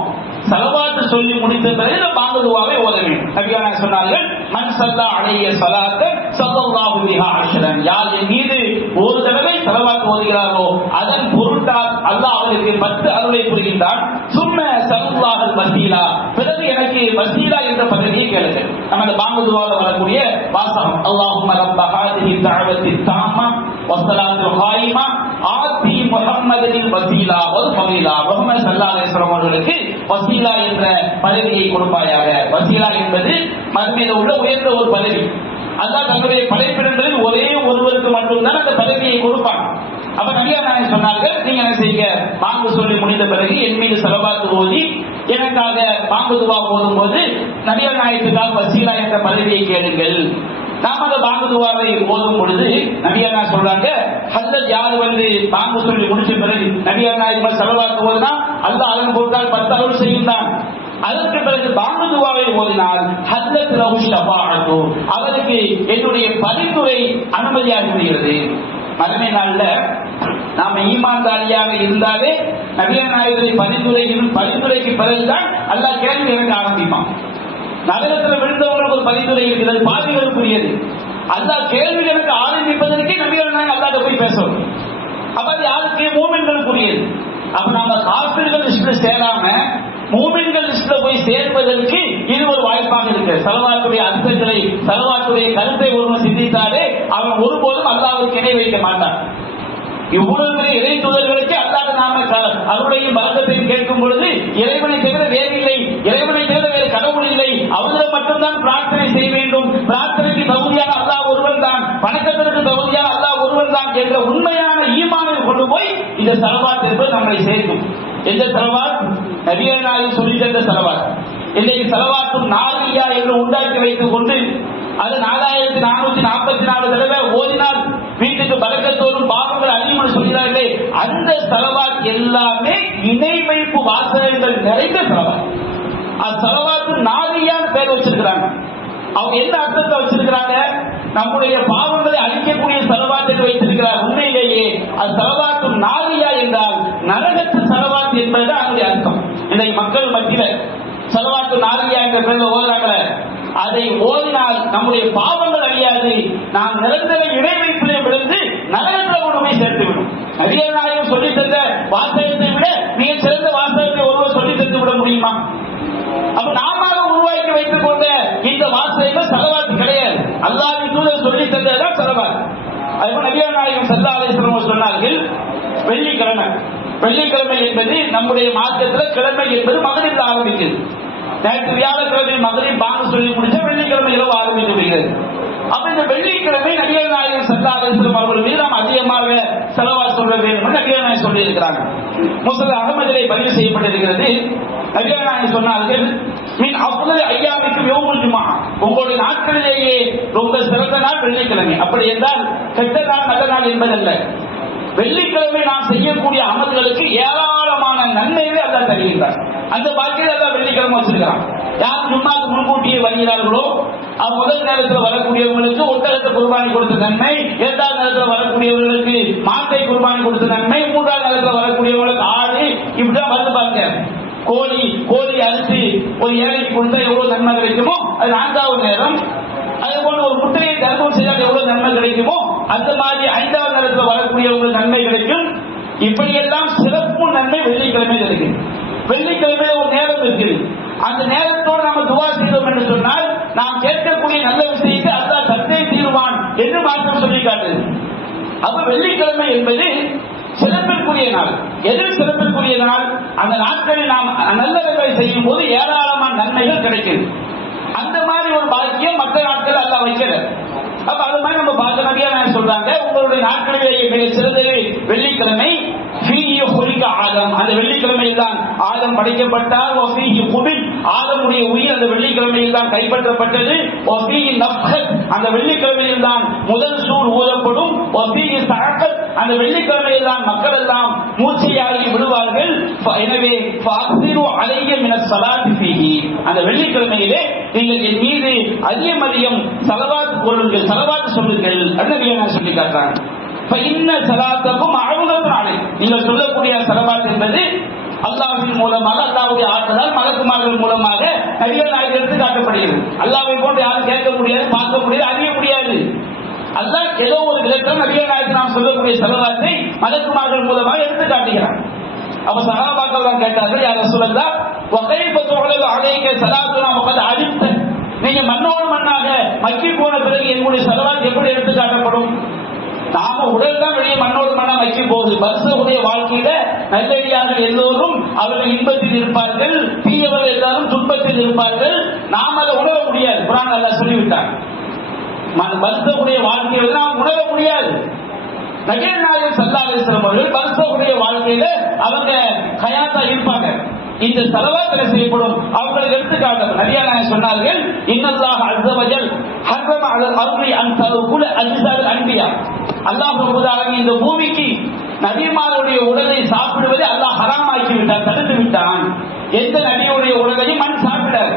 ஸலவாத் சொல்லி முடித்த பிறகு இந்த பாங்கு துவாவை ஓத வேண்டும். நபிகள் நாயகம் சொன்னார்கள், மன் ஸல்லா அலைய ஸலாத்தன் ஸல்லல்லாஹு பிஹா அஷ்ரன், யார் என் மீது ஒரு தடவை ஸலவாத் ஓதுகிறாரோ அதன் பொருட்டால் அல்லாஹ் அவருக்கு 10 அருளை புரிகின்றான். சும்ம ஸல்லல்லாஹு வஸீலா, பிறகு எனக்கு வஸீலா என்ற பதவியை கேளுங்கள். நம்ம அந்த பாங்கு துவாவில் வரக்கூடிய வாசகம், அல்லாஹும்ம ரப்ப ஹாதிஹி தஅவத்தித் தாமா வஸ்ஸலாத்துல் காயிமா ஆதி முஹம்மதின் வஸீலா வல் ஃபதீலா, முஹம்மது ஸல்லல்லாஹு அலைஹி வஸல்லம் அவர்களுக்கு வஸீலா என்ற பதவியை கொடுப்பாயாக. வஸீலா என்பது மறுமையில் உள்ள உயர்ந்த ஒரு பதவி. அல்லாஹ் தன்னுடைய படைப்பிடங்களில் ஒரே ஒருவருக்கு மட்டும்தான் அந்த பதவியை கொடுப்பான். அப்ப நபிகள் நாயகம் சொன்னார்கள், நீங்க என்ன செய்யுங்க, பாங்கு சொல்லி முடிந்த பிறகு என் மீது ஸலவாத் ஓதி எனக்காக பாங்கு துவா ஓதும் போது நபிகள் நாயகத்துக்காக வஸீலா என்ற பதவியை கேளுங்கள். நாம அந்த பாங்கு துவாவை ஓதும் பொழுது நபிகள் நாயகம் சொல்றாங்க, ஹஜ்ஜத் யார் பாங்கு சொல்லி முடிச்ச பிறகு நபிகள் நாயகம் ஸலவாத் ஓதுனா அல்லாஹ் அதன் பொருட்டால் 10 அருள் செய்கின்றான். அதற்கு பிறகு பாங்கு துவாவை ஓதினால் ஹஜ்ஜத் லஹு ஷஃபாஅத்து, அவருக்கு என்னுடைய பரிந்துரை அனுமதியாகி விடுகிறது. மறுமை நாள்ல நாம ஈமான்தாரியாக இருந்தாலே நபிகள் நாயகத்தின் பரிந்துரைக்கு பிறகுதான் அல்லாஹ் கேள்வி கேட்க ஆரம்பிப்பான். நரகத்தில் விழுந்தவர்களுக்கு ஒரு பரிந்துரை இருக்கிறது, பாவிகளுக்குரியது. அல்லாஹ் கேள்வி கேட்க ஆரம்பிப்பதற்கே நபிகள் நாயகம் அல்லாஹ்ட்ட போய் பேசணும். அப்ப அது யாருக்கு? மூமின்களுக்குரியது. அப்ப நாம காஃபிர்கள் லிஸ்ட்ல சேராம மூமின்கள் லிஸ்ட்ல போய் சேர்வதற்கு இது ஒரு வாய்ப்பாக இருக்கு. ஸலவாத்துடைய அர்த்தங்களை, ஸலவாத்துடைய கருத்தை ஒருவன் சிந்தித்தாலே அவன் ஒருபோதும் அல்லாஹ்வுக்கு இணை வைக்க மாட்டான். இவ்வளவு பெரிய இறை தூதர்களுக்கு அல்லாஹ் நாம அருளையும் பரக்கத்தையும் கேட்கும் பொழுது இறைவனை தவிர வேறில்லை, இறைவனை தவிர வேறு கடவுள் இல்லை, அவர்களை மட்டும்தான் பிரார்த்தனை செய்ய வேண்டும், பிரார்த்தனைக்கு தகுதியான அல்லாஹ் ஒருவன் தான், வணக்கத்திற்கு தகுதியான அல்லாஹ் ஒருவன் தான் என்ற உண்மையான ஈமானை கொண்டு போய் இந்த ஸலவாத் என்பது நம்மை சேர்க்கும். எந்த ஸலவாத்? நபிகள் நாயகம் சொல்லி தந்த ஸலவாத். இன்றைக்கு ஸலவாத்துன் நாரியா என்று உண்டாக்கி வைத்துக் கொண்டு அது 4444 தடவை ஓதினால் வீட்டுக்கு பரக்கத்தோடும் பாவங்கள் அதிகமாக சொல்கிறார்களே, அந்த ஸலவாத் எல்லாமே இணை வைப்பு வாசகங்கள் நிறைந்த ஸலவாத். ஸலவாத்து நாரியான்னு பேர் வச்சிருக்கிறாங்க. அவங்க என்ன அர்த்தத்தை வச்சிருக்கிறாங்க? நம்முடைய பாவங்களை அழிக்கக்கூடிய ஸலவாத் என்று வைத்திருக்கிறார். உண்மையிலேயே அது ஸலவாத்து நாரியா என்றால் நரகத்து ஸலவாத் என்பதுதான் அதனுடைய அர்த்தம். இன்றைக்கு மக்கள் மத்தியில ஸலவாத்து நாரியா என்ற பேரில் ஓதுறாங்களே, அதை ஓதினால் நம்முடைய பாவங்கள் அழியாது, நாம் நிரந்தர இணை வைப்பிலே விழுந்து நரகத்தில் கொண்டு போய் சேர்த்துவிடும். நபிகள் நாயகம் சொல்லி தந்த வாசகத்தை விட மிக சிறந்த வாசகத்தை ஒருவர் சொல்லி தந்து விட முடியுமா? அப்ப நாம உருவாக்கி வைத்துக் கொண்ட இந்த வாசகங்கள் ஸலவாத் கிடையாது. அல்லாஹ்வின் தூதர் சொல்லி தந்ததுதான் ஸலவாத். அதுபோல் நபிகள் நாயகம் ஸல்லல்லாஹு அலைஹி வஸல்லம் சொன்னார்கள், வெள்ளிக்கிழமை என்பது நம்முடைய மார்க்கத்தில் கிழமை என்பது மகரிப்ல ஆரம்பிக்குது. நேற்று வியாழக்கிழமை மகரிப் பாங்கு சொல்லி முடிச்ச வெள்ளிக்கிழமை இரவு ஆரம்பித்து விடுகிறது. அப்ப இந்த வெள்ளிக்கிழமை நபிகள் நாயகம் ஸல்லல்லாஹு அலைஹி வஸல்லம் அவர்கள் மீது நாம் அதிகமாக ஸலவாத் சொல்ல வேண்டும் நபிகள் நாயகம் சொல்லி இருக்கிறாங்க. முஸ்னத் அஹ்மதிலே பதிவு செய்யப்பட்டிருக்கிறது. நபிகள் நாயகம் சொன்னார்கள், மின் அஃதல் ஐயாமிக்கும் யௌமுல் ஜும்ஆ, உங்களுடைய நாட்களிலேயே ரொம்ப சிறந்த நாள் வெள்ளிக்கிழமை. அப்படி என்றால் கெட்ட நாள் நல்ல நாள் என்பதல்ல. வெள்ளிக்கிழமை நாம் செய்யக்கூடிய அமல்களுக்கு ஏராளமான நன்மைகளை அல்லாஹ் தருகின்றார். அந்த பாக்கியத்தை அல்லாஹ் வெள்ளிக்கிழமை வச்சிருக்கிறான். யார் ஜும்மாக்கு முன்கூட்டியே வருகிறார்களோ முதல் நேரத்தில் வரக்கூடியவர்களுக்கு ஒட்டகத்தை குர்பானி கொடுத்த நன்மை, இரண்டாவது நேரத்தில் வரக்கூடியவர்களுக்கு மாட்டை குர்பானி கொடுத்த நன்மை, மூன்றாவது நேரத்தில் வரக்கூடியவர்களுக்கு ஆடு, இப்படிதான் வந்து பாருங்க. கோழி அரிசி ஒரு ஏழைக்கு கொடுத்தா எவ்வளவு நன்மை கிடைக்குமோ அது நான்காவது நேரம். அதே போல ஒரு முட்டையை தர்மம் செய்தால் எவ்வளவு நன்மை கிடைக்குமோ அந்த மாதிரி ஐந்தாவது நேரத்தில் வரக்கூடியவங்களுக்கு நன்மை கிடைக்கும். இப்படியெல்லாம் சிறப்பு நன்மை வெள்ளிக்கிழமையில் இருக்கு. வெள்ளிக்கிழமையில ஒரு நேரம் இருக்குது. அந்த நேரத்தோடு நம்ம துவா செய்தோம் என்று சொன்னால் நாம் கேட்கக்கூடிய நல்ல விஷயத்தை அல்லாஹ் தட்டை தீர்வான் என்று மாற்றம் சொல்லி காட்டுது. அப்ப வெள்ளிக்கிழமை என்பது சிறப்பிற்குரிய நாள். எதில் சிறப்பிற்குரிய நாள்? அந்த நாட்களில் நாம் நல்லதை செய்யும் போது ஏராளமான நன்மைகள் கிடைக்குது. அந்த மாதிரி ஒரு பாக்கியம் மற்ற நாட்கள் அல்லாஹ் வைக்கிறது. அப்ப அது மாதிரி நம்ம பார்க்க நபியா சொல்றாங்க, உங்களுடைய நாட்களிலேயே மிக சிறந்தது வெள்ளிக்கிழமை. ஆதம், அந்த வெள்ளிக்கிழமையில் தான் ஆதம் படைக்கப்பட்டார். ஆதமுடைய உயிர் அந்த வெள்ளிக்கிழமையில் தான் கைப்பற்றப்பட்டது. அந்த வெள்ளிக்கிழமையில் தான் முதல் சூர் ஊதப்படும். அந்த வெள்ளிக்கிழமையில் தான் மக்கள் எல்லாம் மூச்சையாகி விடுவார்கள். எனவே அந்த வெள்ளிக்கிழமையிலே நீங்கள் என் மீது அதிகம் ஸலவாத் பொருள்கள் ஸலவாத் சொல்லுங்கள் என்று சொல்லி காட்டுறாங்க. நீங்கள் சொல்லக்கூடிய ஸலவாத் என்பது அல்லாஹ்வின் மூலமாக, அல்லாஹ்வுடைய ஆற்றலால் மலக்குமார்கள் மூலமாக நபிகள் நாயகம் எடுத்து காட்டப்படுகிறது. அல்லாஹ்வை போன்று யாரும் கேட்க முடியாது, பார்க்க முடியாது, அறிய முடியாது. அல்லாஹ் ஏதோ ஒரு விதத்தில் நபிகள் நாயகம் நாம் சொல்லக்கூடிய ஸலவாத்தை மலக்குமார்கள் மூலமாக எடுத்து காட்டுகிறார். அப்ப சஹாபாக்கள் தான் கேட்டார்கள், யா ரசூலல்லாஹ் வகைஃப துஅலு அலைக ஸலாத்துனா வகத் அலிம்த, நீங்க மண்ணோடு மண்ணாக மக்கி போன பிறகு என்னுடைய ஸலவாத் எப்படி எடுத்து காட்டப்படும்? நாம உடல் தான் வெளியே மண்ணோடு மண்ணா மக்கி போகுது. பர்சகுடைய வாழ்க்கையில நல்லடியார்கள் எல்லோரும் அவர்கள் இன்பத்தில் இருப்பார்கள், தீயவர்கள் எல்லாரும் துன்பத்தில் இருப்பார்கள். நாம் அதை உணர முடியாது. குர்ஆன் அல்லாஹ் சொல்லிவிட்டார், பர்சகுடைய வாழ்க்கையை நாம் உணர முடியாது. நபிகள் நாயகம் ஸல்லல்லாஹு அலைஹி வஸல்லம் அவர்கள் பர்சகுடைய வாழ்க்கையில அவங்க ஹயாத்தா இருப்பாங்க. இந்த ஸலவாத்ல செய்யப்படும் அவங்களுக்கு எடுத்துக்காட்டு நபிகள் நாயகம் சொன்னார்கள், இன்னல்லாஹ் அஸ்ஸ வஜல் ஹர்ரம அலல் அர்தி அன் ததுகுல அஜ்ஸால் அன்பியா, அல்லாஹ் ரப்பல் ஆலமீன் இந்த பூமிக்கு நபிமாருடைய உடலை சாப்பிடுவதை அல்லாஹ் ஹராம் ஆக்கி விட்டான், தடுத்து விட்டான். எந்த நபியுடைய உடலையும் மண் சாப்பிடாது.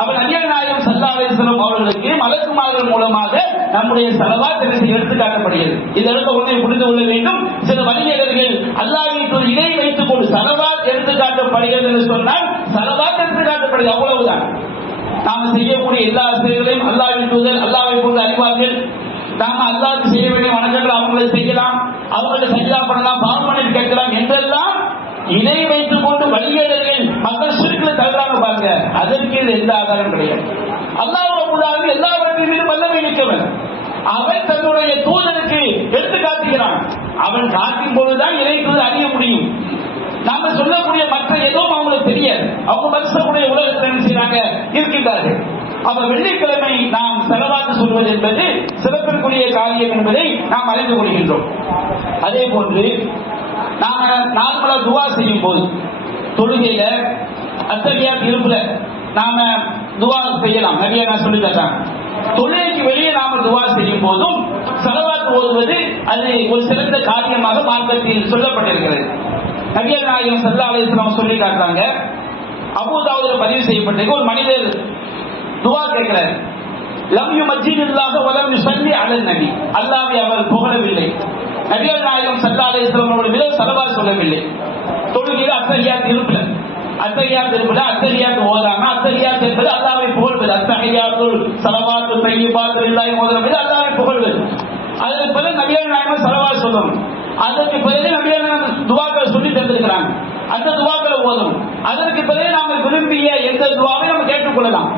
அப்ப நபிகள் நாயகம் ஸல்லல்லாஹு அலைஹி வஸல்லம் அவர்களுக்கு மலக்குமார்கள் மூலமாக நம்முடைய ஸலவாத் எடுத்து காட்டப்படுகிறது. இதற்கு ஒன்றை புரிந்து கொள்ள வேண்டும். சில வணிகர்கள் அல்லாஹ்விற்கு இணை வைத்துக் கொண்டு ஸலவாத் எடுத்து காட்டப்படுகிறது என்று சொன்னால் ஸலவாத் எடுத்து காட்டப்படுகிறது, அவ்வளவுதான். நாம் செய்யக்கூடிய எல்லா செயல்களையும் அல்லாஹ்வின் தூதர் அல்லாஹ்வை போன்று அறிவார்கள். நாம அல்லாஹ்வுக்கு செய்ய வேண்டிய வணக்கங்கள் அவங்களை செய்யலாம், அவங்களை சஜ்தா பண்ணலாம், பாவமன்னிப்பு கேட்கலாம் என்றெல்லாம் இணை வைத்துக் கொண்டு வழிகேடர்கள் மக்கள் ஷிர்க்ல தள்ளுறாங்க பாருங்க. அதற்கு எந்த ஆதாரம் கிடையாது. அல்லாஹ் ரப்பல் ஆலமீன் எல்லாவற்றின் மீதும் வல்லமை மிக்கவன். அவன் தன்னுடைய தூதருக்கு எடுத்து காட்டுகிறான். அவன் காட்டும் பொழுதுதான் இணை தூதர் அறிய முடியும். நாம சொல்லக்கூடிய மற்ற எதுவும் அவங்களுக்கு தெரியாது. அவங்க மனுஷனுடைய உலகத்தில் என்ன செய்றாங்க, இருக்கின்றார்கள். அப்ப வெள்ளிக்கிழமை நாம் ஸலவாத் சொல்வது என்பது சிறப்பிற்குரிய காரியம் என்பதை நாம் அறிந்து கொள்கின்றோம். அதே போன்று நாம நார்மலா துவா செய்யும் போது தொழுகையில அத்தஹியாத் இருப்புல நாம துவா செய்யலாம். நபியா நான் சொல்லி தரேன். தொழுகைக்கு வெளியே நாம துவா செய்யும் போதும் ஸலவாத் ஓதுவது அது ஒரு சிறந்த காரியமாக மார்க்கத்தில் சொல்லப்பட்டிருக்கிறது. நபிகள் நாயகம் ஸல்லல்லாஹு அலைஹி வஸல்லம் சொல்லி காட்டுறாங்க. அபூ தாவூதுல பதிவு செய்யப்பட்டிருக்கு. ஒரு மனிதர் துவா கேட்கிறார், லம் யுமஜ்ஜிதுல்லாஹ வ லம் யுஸல்லி அலன் நபி, அல்லாஹ்வை அவர் புகழவில்லை, நபிகள் நாயகம் ஸல்லல்லாஹு அலைஹி வஸல்லம் அவர்கள் மீது ஸலவாத் சொல்லவில்லை. தொழுகையில அத்தஹியாத் இருப்புல அத்தஹியாத் ஓதாம, அத்தஹியாத் என்பது அல்லாஹ்வை புகழ்வது. அத்தஹியாத்துல் ஸலவாத்து தய்யிபாத்து லில்லாஹி ஓதுறது அல்லாஹ்வை புகழ்வது. அதற்கு பிறகு நபிகள் நாயகம் ஸலவாத் சொல்லணும். அதற்கு பிறகு நபிகள் நாயகம் துஆக்கள் சொல்லி தந்திருக்கிறாங்க. அந்த துஆக்களை ஓதணும். அதற்கு பிறகு நாம விரும்பிய எந்த துஆவை நம்ம கேட்டுக்கொள்ளலாம்.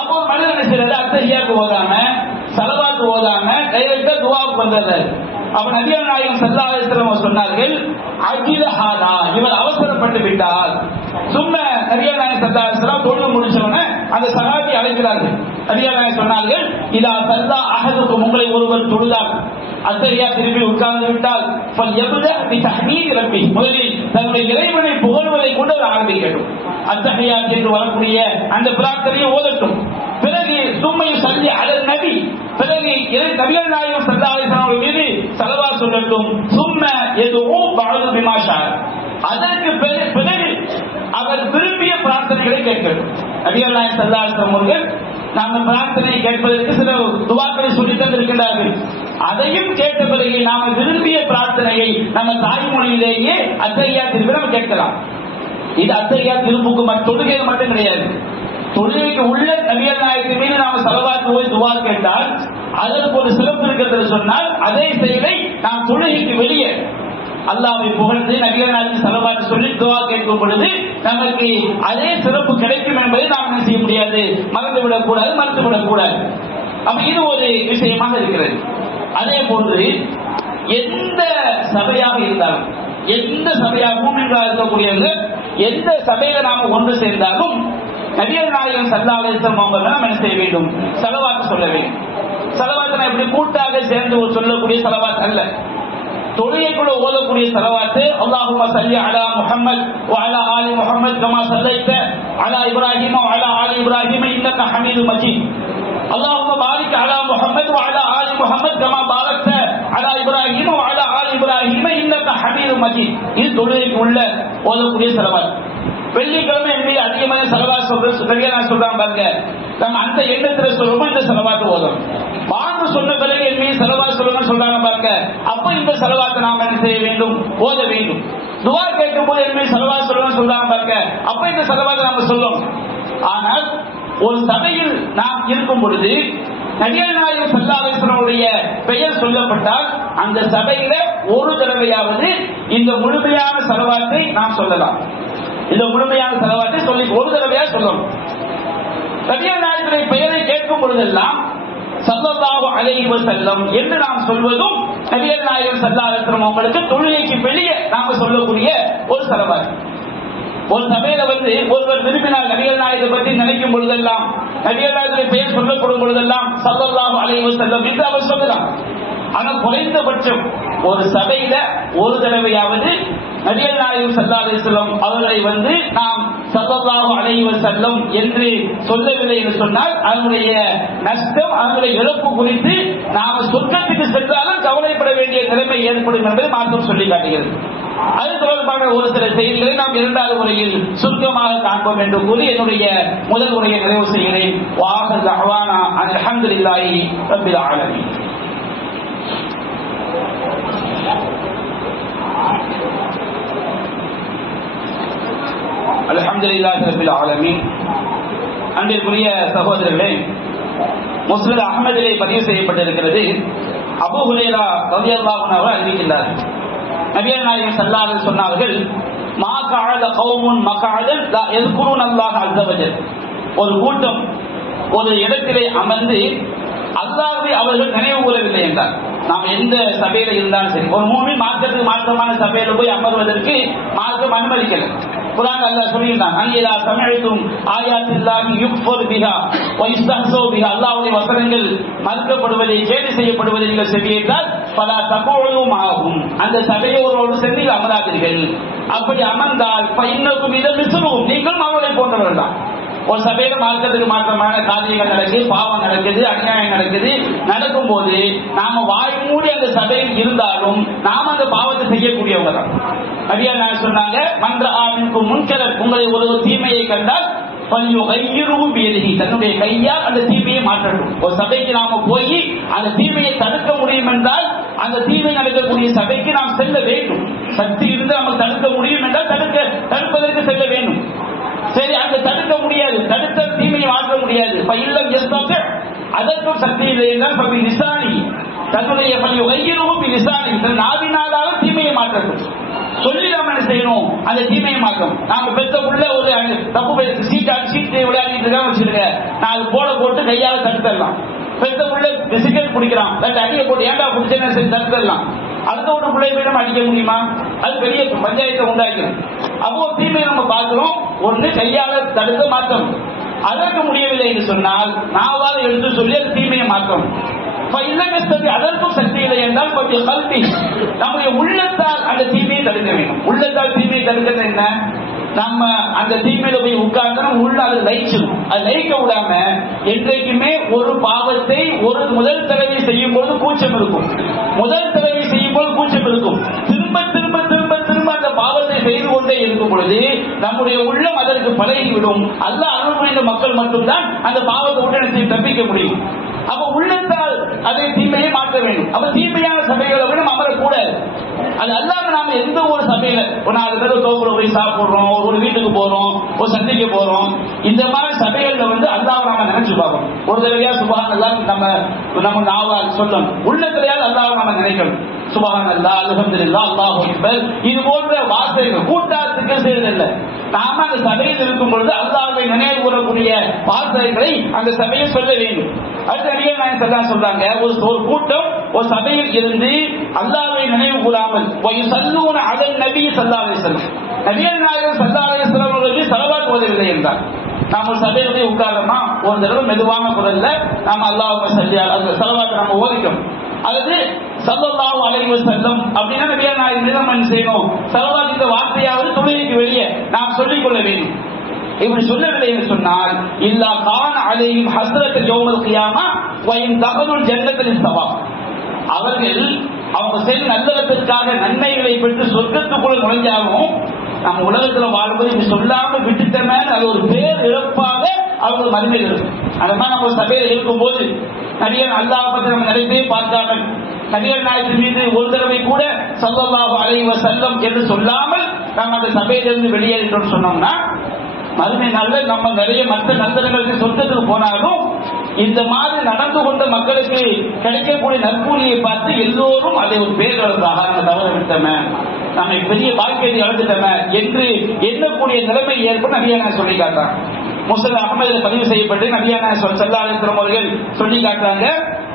அப்போ மனிதன் என்ன செய்யறது, அத்தஹியாத் ஓதாம ஸலவாத் ஓதாம டைரக்டா துஆ ஞாபகம் வந்தது. அப்ப நபிகள் நாயகம் ஸல்லல்லாஹு அலைஹி வஸல்லம் சொன்னார்கள், அஜிலஹாதா, இவர் அவசரப்பட்டு விட்டார். சும்மா நபிகள் நாயகம் ஸல்லல்லாஹு அலைஹி வஸல்லம் தொழுது முடிச்சவனே அந்த சஹாபி அழைக்கிறார்கள். நபிகள் நாயகம் சொன்னார்கள், இதா ஸல்லா அஹதுக்கும், உங்களை ஒருவர் தொழுதார், அத்தஹியா திரும்பி உட்கார்ந்து விட்டால், ஃபல்யப்தா பிதஹ்மீத் ரப்பி, முதலில் தன்னுடைய இறைவனை புகழ்வதை கொண்டு அவர் ஆரம்பிக்கட்டும். அத்தஹியா என்று வரக்கூடிய அந்த பிரார்த்தனையை ஓதட்டும். பிறகு சும்மையை சொல்லி அலல் நபி, பிறகு நபிகள் நாயகம் ஸல்லல்லாஹு அலைஹி வஸல்லம் மீது ஸலவாத் சொல்லட்டும். சும்ம யதுஉ பஅது பிமா ஷா, அதற்கு பிறகு அவர் விரும்பிய பிரார்த்தனைகளை கேட்கட்டும். நபிகள் நாயகம் ஸல்லல்லாஹு அலைஹி வஸல்லம் அவர்கள் நாம் பிரார்த்தனை கேட்பதற்கு சில துஆக்களை சொல்லி தந்திருக்கிறார்கள். அதையும் கேட்ட பிறகு நாம் விரும்பிய பிரார்த்தனையை நம்ம தாய்மொழியிலேயே அத்தஹியாத்திற்கு நாம் கேட்கலாம். இது அத்தஹியாத் திருப்புக்கு தொழுகைக்கு மட்டும் கிடையாது. தொழுகைக்கு உள்ள நபிகள் நாயகத்தின் மீது நாம ஸலவாத் ஓதி துஆ கேட்டால் அதற்கு ஒரு சிறப்பு இருக்கிறது சொன்னால், அதே செயலை நாம் தொழுகைக்கு வெளியே அல்லாஹ்வை புகழ்ந்து நபிகள் நாயகத்தின் ஸலவாத் சொல்லி துஆ கேட்கும் பொழுது நமக்கு அதே சிறப்பு கிடைக்கும் என்பதை நாம் என்ன செய்ய முடியாது, மறந்துவிடக் கூடாது, மறுத்துவிடக் கூடாது. அப்ப இது ஒரு விஷயமாக இருக்கிறது. அதே போன்று எந்த சபையாக இருந்தாலும், எந்த சபையாக மூமின்களாக இருக்கக்கூடியவர்கள் எந்த சபையில நாம ஒன்று சேர்ந்தாலும் நபிகள் நாயகம் ஸல்லல்லாஹு அலைஹி வஸல்லம் அவங்க நாம் என்ன செய்ய வேண்டும், ஸலவாத் சொல்ல வேண்டும். ஸலவாத் எப்படி கூட்டாக சேர்ந்து சொல்லக்கூடிய ஸலவாத் அல்ல, தொழுகைக்குள்ள ஓதக்கூடிய ஸலவாத். அல்லாஹும்ம ஸல்லி அலா முஹம்மத் வ அலா ஆலி முஹம்மத் கமா ஸல்லைத அலா இப்ராஹீம் வ அலா ஆலி இப்ராஹீம் இன்னக ஹமீதும் மஜீத். அல்லாஹும்ம பாரிக் அலா முஹம்மத் வ அலா ஆலி முஹம்மத் கமா பாரக்த அலா இப்ராஹீம் வ அலா ஆலி இப்ராஹீம் இன்னக ஹமீதும் மஜீத். இது தொழுகைக்குள்ள ஓதக்கூடிய ஸலவாத். வெள்ளிக்கிழமை என் மீது அதிகமான ஸலவாத் சொல்றாங்க பாருங்க, நம்ம அந்த எண்ணத்துல சொல்லுவோம், இந்த ஸலவாத் ஓதும். பாங்கு சொன்ன பிறகு என் மீது ஸலவாத் சொல்றாங்க பாருங்க, அப்ப இந்த ஸலவாத்தை நாம் என்ன செய்ய வேண்டும், ஓத வேண்டும். துஆ கேட்கும் போது என் மீது ஸலவாத் சொல்றாங்க பாருங்க, அப்ப இந்த ஸலவாத்தை நாம சொல்லும். ஆனால் ஒரு சபையில் நாம் இருக்கும் பொழுது நபிகள் நாயகம் ஸல்லல்லாஹு அலைஹி வஸல்லம் பெயர் சொல்லப்பட்டால் அந்த சபையில ஒரு தடவையாவது இந்த முழுமையான ஸலவாத்தை நாம் சொல்லலாம். இந்த முழுமையான ஸலவாத்தை சொல்லி ஒரு தடவையா சொல்லணும். நபிகள் நாயகத்தின் பெயரை கேட்கும் பொழுதெல்லாம் ஸல்லல்லாஹு அலைஹி வஸல்லம் என்று நாம் சொல்வதும் நபிகள் நாயகம் ஸல்லல்லாஹு அலைஹி வஸல்லம் அவங்களுக்கு தொழுகைக்கு வெளியே நாம சொல்லக்கூடிய ஒரு ஸலவாத். ஒரு சபையில ஒருவர் விரும்பினால் நபிகள் நாயகத்தை பற்றி நினைக்கும் பொழுதெல்லாம், நபிகள் நாயகத்தின் பெயர் சொல்லப்படும் பொழுதெல்லாம் ஸல்லல்லாஹு அலைஹி வஸல்லம் என்று அவர் சொல்லலாம். ஆனால் குறைந்தபட்சம் ஒரு சபையில ஒரு தடவையாவது நபிகள் நாயகம் ஸல்லல்லாஹு அலைஹி வஸல்லம் அவர்களை நாம் ஸல்லல்லாஹு அலைஹி வஸல்லம் என்று சொல்லவில்லை என்று சொன்னால் அதனுடைய நஷ்டம், அதனுடைய இழப்பு குறித்து நாம் சொர்க்கத்துக்கு சென்றாலும் கவலைப்பட வேண்டிய நிலைமை ஏற்படும் என்பதை மார்க்கம் சொல்லி காட்டுகிறது. அது தொடர்பான ஒரு சில செய்திகளை நாம் இரண்டாவது முறையில் சுருக்கமாக காண்போம் என்று கூறி என்னுடைய முதல் உரையை நிறைவு செய்கிறேன். வாஹர் தஅவானா அல்ஹம்துலில்லாஹி ரப்பில் ஆலமீன். அல்ஹம்துலில்லாஹி ரப்பில் ஆலமீன். அன்பிற்குரிய சகோதரர்களே, முஸ்னத் அஹ்மதிலே பதிவு செய்யப்பட்டிருக்கிறது, அபூ ஹுரைரா ரலியல்லாஹு அன்ஹு அவர்கள் அறிவிக்கின்றார், நபிகள் நாயகம் ஸல்லல்லாஹு அலைஹி வஸல்லம் சொன்னார்கள், மா கஅத கௌமுன் மக்அதன் லா யذ்குருன அல்லாஹ் அஸ்ஸ வஜல். ஒரு கூட்டம் ஒரு இடத்திலே அமர்ந்து அல்லாஹ்வை அவர்கள் நினைவு கூறவில்லை என்றார். நாம் எந்த சபையில இருந்தாலும் சரி, ஒரு மூமின் மார்க்கத்துக்கு மாற்றமான சபையில போய் அமர்வதற்கு மார்க்கம் அனுமதிக்கல. குர்ஆன் அல்லாஹ் சொல்லியிருந்தான், அன்னிலா சமஅதும் ஆயாத்தில்லாஹி யுக்ஃபர் பிஹா வ யஸ்தஹ்ஸு பிஹா. அல்லாஹ்வுடைய வசனங்கள் மறுக்கப்படுவதை, கேலி செய்யப்படுவதை நீங்கள் செவியேற்றால் ஃபலா தகுஉ மஅஹும், அந்த சபையோரோடு சென்று அமராதீர்கள். அப்படி அமர்ந்தால் ஃபஇன்னகும் மித மிஸ்லுஹும், நீங்களும் அவர்களை போன்றவர்கள் தான். ஒரு சபையில மார்க்கத்துக்கு மாற்றமான காரியங்கள் நடக்குது, பாவம் நடக்குது, அநியாயம் நடக்குது. நடக்கும் போது நாம வாய் மூடி அந்த சபையில் இருந்தாலும் நாம அந்த பாவத்தை செய்யக்கூடியவங்க தான். நபிகள் நாயகம் சொன்னாங்க, மன்ற ஆமின்கு முன்கரர், உங்களை ஒரு தீமையை கண்டால் தன்னுடைய கையால் அந்த தீமையை மாற்றணும். ஒரு சபைக்கு நாம போய் அந்த தீமையை தடுக்க முடியும் என்றால் அந்த தீமை நடக்கக்கூடிய சபைக்கு நாம் செல்ல வேண்டும். சக்தி இருந்து நம்ம தடுக்க முடியும் என்றால் தடுப்பதற்கு செல்ல வேண்டும். சரி, அங்க தடுக்க முடியாது, தடுத்த தீமையை மாற்ற முடியாது, அதற்கும் சக்தி இல்லை என்றால் நிசானி, தன்னுடைய நாவினாலும் தீமையை மாற்றணும். சொல்லி நாம் என்ன செய்யணும், அந்த தீமையை மாற்றம். நாம பெற்ற உள்ள ஒரு தப்பு சீட்டை விளையாடிட்டு இருக்கா வச்சிருக்க, நான் அது போட்டு கையால தடுத்துடலாம். பெத்த உள்ள பிசிகல் குடிக்கிறான், அடியை போட்டு ஏண்டா குடிச்சேன்னு சரி தடுத்துடலாம். அடுத்த ஒரு பிள்ளை போய் நம்ம அடிக்க முடியுமா? அது பெரிய பஞ்சாயத்தை உண்டாக்கணும். அப்போ தீமையை நம்ம பார்க்கிறோம், ஒன்று கையால தடுக்க மாற்றணும். அதற்கு முடியவில்லை என்று சொன்னால் நாவால் எடுத்து சொல்லி அது தீமையை மாற்றணும். அதற்கும் சக்தி இல்லை என்றால் கொஞ்சம் கல்வி நம்முடைய உள்ளத்தால் அந்த தீமையை தடுக்க வேண்டும். உள்ளத்தால் தீமையை தடுக்கிறது என்ன? நம்ம அந்த தீமையில போய் உட்கார்ந்து உள்ள அது லயிச்சிடும். அது லயிக்க விடாம என்றைக்குமே ஒரு பாவத்தை ஒரு முதல் தடவை செய்யும் போது கூச்சம் இருக்கும். முதல் தடவை செய்யும் போது கூச்சம் இருக்கும். திரும்ப திரும்ப திரும்ப திரும்ப அந்த பாவத்தை செய்து கொண்டே இருக்கும் பொழுது நம்முடைய உள்ளம் அதற்கு பழகிவிடும். அல்லாஹ் அருள் புரிந்த மக்கள் மட்டும்தான் அந்த பாவத்தை உடனே தப்பிக்க முடியும். அப்ப உள்ளத்தால் அதை தீமையை மாற்ற வேண்டும். அப்ப தீமையான சபைகளை விட அமரக்கூடாது. அது அல்லாம நாம எந்த ஒரு சபையில ஒரு 4 பேர் தோப்புல போய் சாப்பிடுறோம், ஒரு வீட்டுக்கு போறோம், ஒரு சந்தைக்கு போறோம், இந்த மாதிரி சபைகள்ல அல்லாஹ் நாம நினைச்சு பார்க்கணும். ஒரு தடவையா சுப்ஹானல்லாஹ் நம்ம நாவால் சொல்லணும், உள்ளத்திலேயாவது அல்லாஹ் நாம நினைக்கணும். சுப்ஹானல்லாஹ், அல்ஹம்துலில்லாஹ், அல்லாஹு அக்பர், இது போன்ற வார்த்தைகள் கூட்டாத்துக்கு சேர்ந்தல்ல. நாம அந்த சபையில் இருக்கும் பொழுது அல்லாஹ்வை நினைவு கூறக்கூடிய வார்த்தைகளை அந்த சபையை சொல்ல வேண்டும். அடுத்த நபிகள் நாயகம் ஸல்லல்லாஹு அலைஹி சொல்றாங்க, ஒரு கூட்டம் ஒரு சபையில் இருந்து அல்லாஹ்வை நினைவு கூறாமல் வயுஸல்லூன அலன் நபி ஸல்லல்லாஹு அலைஹி வஸல்லம், நபிகள் நாயகம் ஸல்லல்லாஹு அலைஹி வஸல்லம் அவர்களுக்கு ஸலவாத் ஓதவில்லை என்றார். நாம ஒரு சபையில போய் உட்கார்றோமா, ஒரு தடவை மெதுவான குரல்ல நாம அல்லாஹ்வும்ம ஸல்லி அந்த ஸலவாத் நம்ம ஓதிக்கணும். அல்லது ஸல்லல்லாஹு அலைஹி வஸல்லம் அப்படின்னா நபிகள் நாயகம் நிர்ணயம் செய்யணும். ஸலவாத் இந்த வார்த்தையாவது தொழுகைக்கு வெளியே நாம் சொல்லிக் கொள்ள வேண்டும். இப்படி சொல்லவில்லை என்று சொன்னால் இல்லா கான அலைஹிம் ஹஸ்ரத் யௌமல் கியாமா வ இன் தகலுல் ஜன்னத்தில் ஸவாப், அவர்கள் அவங்க செய்த நல்லதற்காக நன்மைகளை பெற்று சொர்க்கத்துக்குள் நுழைஞ்சாலும் நம்ம உலகத்துல வாழ்வது இப்படி சொல்லாம விட்டுட்டமே அது ஒரு பேர் இழப்பாக அவங்க மறுமையில் இருக்கும். அந்த மாதிரி நம்ம சபையில் இருக்கும் போது நபிகள் அல்லாஹ் பற்றி நம்ம நிறைய பார்க்காமல் நபிகள் நாயகத்தின் மீது ஒரு தடவை கூட ஸல்லல்லாஹு அலைஹி வஸல்லம் என்று சொல்லாமல் நாம் அந்த சபையிலிருந்து வெளியேறிட்டோம் சொன்னோம்னா மறுமை நாளில் நம்ம நிறைய மற்ற நல்லதங்களுக்கு சொர்க்கத்துக்கு போனாலும் இந்த மாதிரி நடந்து கொண்ட மக்களுக்கு கிடைக்கக்கூடிய நற்கூலியை பார்த்து எல்லோரும் அதை ஒரு பேரழகாக நம்ம தவற விட்டோமே, நம்ம பெரிய வாழ்க்கையை இழந்துட்டோமே என்று எண்ணக்கூடிய நிலைமை ஏற்படும் நபியான சொல்லி காட்டாங்க. முஸ்லிம் அஹ்மதில் பதிவு செய்யப்பட்டு நபியான ஸல்லல்லாஹு அலைஹி வஸல்லம் அவர்கள் சொல்லி காட்டுறாங்க.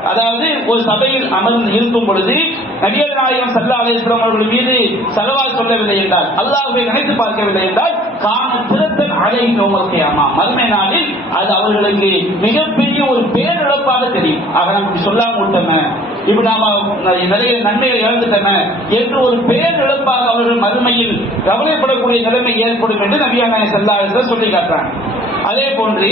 அதாவது ஒரு சபையில் அமர்ந்து இருக்கும் பொழுது நபிகள் நாயகம் ஸல்லல்லாஹு அலைஹி வஸல்லம் அவர்கள் மீது ஸலவாத் சொல்லவில்லை என்றால், அல்லாஹ்வை நினைத்து பார்க்கவில்லை என்றால் கான திரத்தன் அலைஹி யௌமல் கியாமா, மறுமை நாளில் அது அவர்களுக்கு மிகப்பெரிய ஒரு பேரிழப்பாக தெரியும். ஆக நம்ம சொல்லாம விட்டோமே, இப்படி நாம நிறைய நன்மைகளை இழந்துட்டோமே என்று ஒரு பேரிழப்பாக அவர்கள் மறுமையில் கவலைப்படக்கூடிய நிலைமை ஏற்படும் என்று நபிகள் நாயகம் ஸல்லல்லாஹு அலைஹி வஸல்லம் சொல்லி காட்டுறாங்க. அதே போன்று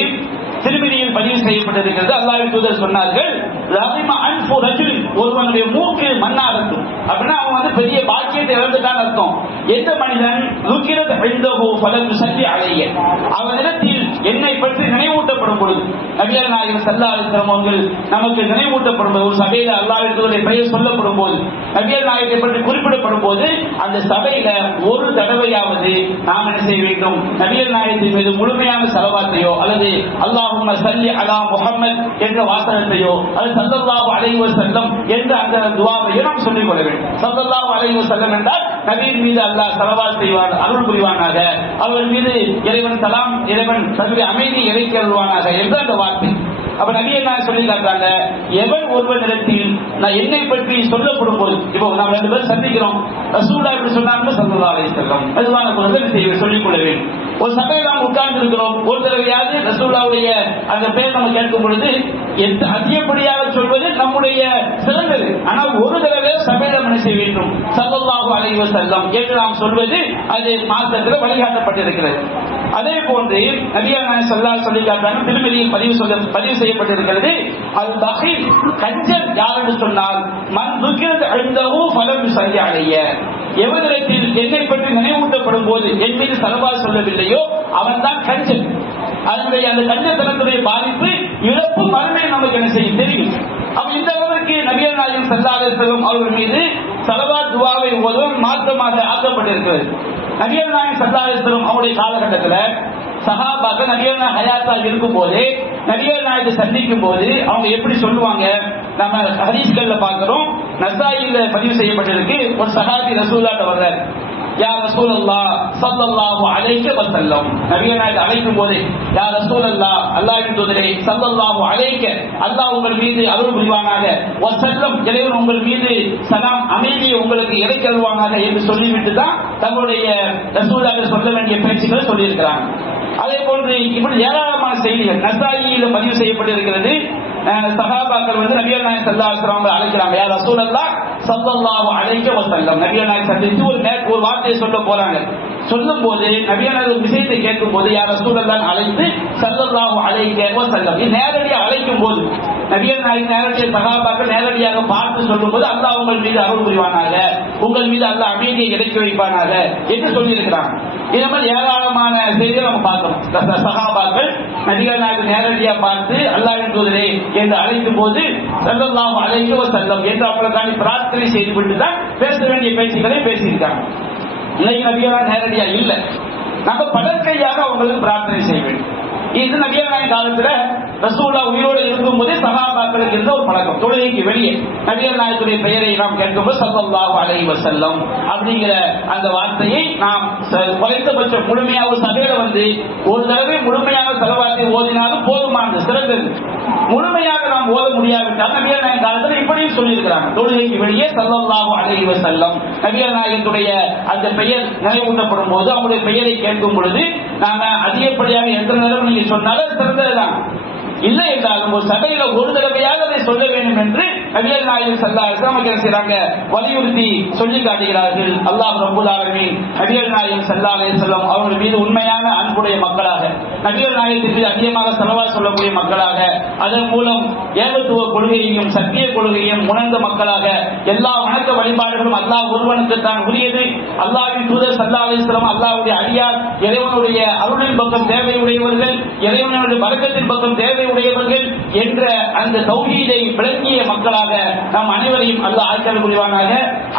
திருமதியில் பதிவு செய்யப்பட்டிருக்கிறது, அல்லாஹ்வின் தூதர் சொன்னார்கள், ரஹிம அன்ஃபு ரஜுலின், ஒருவனுடைய மூக்கு மண்ணாகட்டும் அப்படின்னா அவன் பெரிய பாக்கியத்தை இழந்துட்டான் அர்த்தம். எந்த மனிதன் ذكرت عنده فلم يصلي عليه, அவனிடத்தில் என்னை பற்றி நினைவூட்டப்படும் பொழுது நபிகள் நாயகம் ஸல்லல்லாஹு அலைஹி வஸல்லம் அவர்கள் நமக்கு நினைவூட்டப்படும் போது, ஒரு சபையில அல்லாஹ்வின் தூதருடைய பெயர் சொல்லப்படும் போது, நபிகள் நாயகத்தை பற்றி குறிப்பிடப்படும் போது அந்த சபையில ஒரு தடவையாவது நாம் என்ன செய்ய வேண்டும், நபிகள் நாயகத்தின் மீது முழுமையான ஸலவாத்தையோ அல்லது அல்லாஹும்ம ஸல்லி அலா முஹம்மத் என்ற வாசகத்தையோ அல்லது ஸல்லல்லாஹு அலைஹி வஸல்லம் என்ற அந்த துஆவையோ நாம் சொல்லிக் கொள்ள வேண்டும். ஸல்லல்லாஹு அலைஹி வஸல்லம் என்றால் நபியின் மீது அல்லாஹ் ஸலவாத் செய்வான், அருள் புரிவானாக, அவர் மீது இறைவன் சலாம், இறைவன் தன்னுடைய அமைதி இறைக்க அருள்வானாக என்ற அந்த வார்த்தை. அப்ப நபி என்ன சொல்லி காட்டுறாங்க, எவன் ஒருவனிடத்தில் நான் என்னை பற்றி சொல்லப்படும் போது, இப்போ நாம் 2 பேரும் சந்திக்கிறோம், ரசூலுல்லாஹ் இப்படி சொன்னாங்க ஸல்லல்லாஹு அலைஹி வஸல்லம், அதுவான குரலில் சொல்லிக் கொள்ள வேண்டும். ஒரு சபையில் நாம் உட்கார்ந்து இருக்கிறோம், ஒரு தடவையாவது ரசூலுல்லாஹ்வுடைய அந்த பேர் நம்ம கேட்கும் பொழுது அதிகப்படியாக சொல்வது நம்முடைய சிறந்தது. ஆனால் ஒரு தடவை சபையில என்ன செய்ய வேண்டும், ஸல்லல்லாஹு அலைஹி வஸல்லம் என்று நாம் சொல்வது அது மார்க்கத்தில் வழிகாட்டப்பட்டிருக்கிறது. அதே போன்று நபிகள் நாயகம் ஸல்லல்லாஹு அலைஹி வஸல்லம் காட்டுறாங்க, திருமதியில் பதிவு செய்யப்பட்டிருக்கிறது, அல் பகீல், கஞ்சன் யார் என்று சொன்னால் மன் ذكرت عنده فلم يصلي عليه, எவரிடத்தில் என்னை பற்றி நினைவூட்டப்படும் போது என் மீது ஸலவாத் சொல்லவில்லையோ அவன் தான் கஞ்சன். அதனுடைய அந்த கஞ்சத்தனத்துடைய பாதிப்பு இழப்பு மறுமை நமக்கு என்ன செய்யும் தெரியும். அப்ப இந்த அளவுக்கு நபிகள் நாயகம் ஸல்லல்லாஹு அலைஹி வஸல்லம் அவர்கள் மீது ஸலவாத் துஆவை ஓதும் மாற்றமாக ஆக்கப்பட்டிருக்கிறது. நபிகள் நாயகம் ஸல்லல்லாஹு அலைஹி வஸல்லம் அவருடைய காலகட்டத்தில் சஹாபாக்கள் நபிகள் நாயகம் ஹயாத்தாக இருக்கும் போது நபிகள் நாயகத்தை சந்திக்கும் போது அவங்க எப்படி சொல்லுவாங்க, நம்ம ஹதீஸ்கள்ல பார்க்கிறோம். நசாயில பதிவு செய்யப்பட்டிருக்கு, ஒரு சஹாபி ரசூலுல்லாஹ் வர்றார், யா ரசூலல்லாஹ் ஸல்லல்லாஹு அலைஹி வஸல்லம், நபியே நாயகம் அழைக்கும் போது யா ரசூலல்லாஹ், அல்லாஹ்வின் தூதரே, ஸல்லல்லாஹு அலைஹி, அல்லாஹ் உங்கள் மீது அருள் புரிவானாக, வஸல்லம், இறைவன் உங்கள் மீது சலாம் அமைதியை உங்களுக்கு இறைக்கல்வானாக என்று சொல்லிவிட்டு தான் தங்களுடைய ரசூலுல்லாஹ் சொல்ல வேண்டிய பேச்சுக்களை சொல்லியிருக்கிறாங்க. அதே போன்று இப்படி ஏராளமான செய்திகள் நசாயியில பதிவு செய்யப்பட்டிருக்கிறது. சஹாபாக்கள் நபிகள் நாயகம் ஸல்லல்லாஹு அலைஹி வஸல்லம் அழைக்கிறாங்க, யா ரசூலல்லாஹ் ஸல்லல்லாஹு அலைஹி வஸல்லம், நபிகள் நாயகம் சந்தித்து ஒரு வார்த்தையை சொல்ல போறாங்க. சொல்லும் போது நபிகள் நாயகம் விஷயத்தை கேட்கும் போது யா ரசூலல்லாஹ் அழைத்து ஸல்லல்லாஹு அலைஹி வஸல்லம் நேரடியாக அழைக்கும் போது நபிகள் நாயகம் நேரடியாக சஹாபாக்கள் நேரடியாக பார்த்து சொல்லும் போது அல்லாஹ் உங்கள் மீது அருள் புரிவானாக, உங்கள் மீது அல்லாஹ் அமைதியை இறக்கி வைப்பானாக என்று சொல்லியிருக்கிறாங்க. இதே மாதிரி ஏராளமான செய்திகள் நம்ம பார்க்கிறோம். சஹாபாக்கள் நபிகள் நாயகம் நேரடியாக பார்த்து அல்லாஹ்வின் தூதரே என்று அழைக்கும் போது ஸல்லல்லாஹு அலைஹி வஸல்லம் என்று அவர்களுக்கான பிரார்த்தனை செய்துவிட்டு தான் பேச வேண்டிய பேச்சுக்களை பேசியிருக்காங்க. இன்னைக்கு நபிகள் நேரடியா இல்லை, நம்ம பலர்கையாக அவங்களுக்கு பிரார்த்தனை செய்ய வேண்டும். இது நபிகள் நாயகம் காலத்துல ரசூலுல்லாஹ் உயிரோடு இருக்கும் போதே சஹாபாக்களுக்கு இருந்த ஒரு பழக்கம். தொழுகைக்கு வெளியே நபிகள் நாயகத்துடைய பெயரை நாம் கேட்கும்போது ஸல்லல்லாஹு அலைஹி வஸல்லம் அப்படிங்கிற அந்த வார்த்தையை நாம் குறைந்தபட்சம் முழுமையாக ஒரு சபையில ஒரு தடவை முழுமையாக ஸலவாத்தை ஓதினாலும் போதுமானது, சிறந்தது. முழுமையாக நாம் ஓத முடியாவிட்டால் நபிகள் நாயகம் காலத்தில் இப்படியும் சொல்லியிருக்கிறாங்க, தொழுகைக்கு வெளியே ஸல்லல்லாஹு அலைஹி வஸல்லம் நபிகள் நாயகத்துடைய அந்த பெயர் நினைவூட்டப்படும் போது அவருடைய பெயரை கேட்கும் பொழுது நாம அதிகப்படியாக எந்த நேரம் நீங்க சொன்னாலும் சிறந்ததுதான். இல்லை என்றாலும் ஒரு சபையில ஒரு தடவையாக அதை சொல்ல வேண்டும் என்று நபிகள் நாயகம் ஸல்லல்லாஹு அலைஹி வஸல்லம் என்ன செய்றாங்க, வலியுறுத்தி சொல்லி காட்டுகிறார்கள். அல்லாஹ் ரப்பல் ஆலமீன் நபிகள் நாயகம் ஸல்லல்லாஹு அலைஹி வஸல்லம் அவர்கள் மீது உண்மையான அன்புடைய மக்களாக, நபிகள் நாயகத்தின் மீது அதிகமாக ஸலவாத் சொல்லக்கூடிய மக்களாக, அதன் மூலம் ஏகத்துவ கொள்கையையும் சத்திய கொள்கையையும் உணர்ந்த மக்களாக, எல்லா வணக்க வழிபாடுகளும் அல்லாஹ் ஒருவனுக்கு தான் உரியது, அல்லாஹ்வின் தூதர் ஸல்லல்லாஹு அலைஹி வஸல்லம் அல்லாஹ்வுடைய அடியார், இறைவனுடைய அருளின் பக்கம் தேவையுடையவர்கள், இறைவனுடைய பரக்கத்தின் பக்கம் தேவையுடையவர்கள் என்ற அந்த தௌஹீதை விளங்கிய மக்களாக நாம் அனைவரையும் அல்லாஹ் ஆட்கள் புரிவானாக.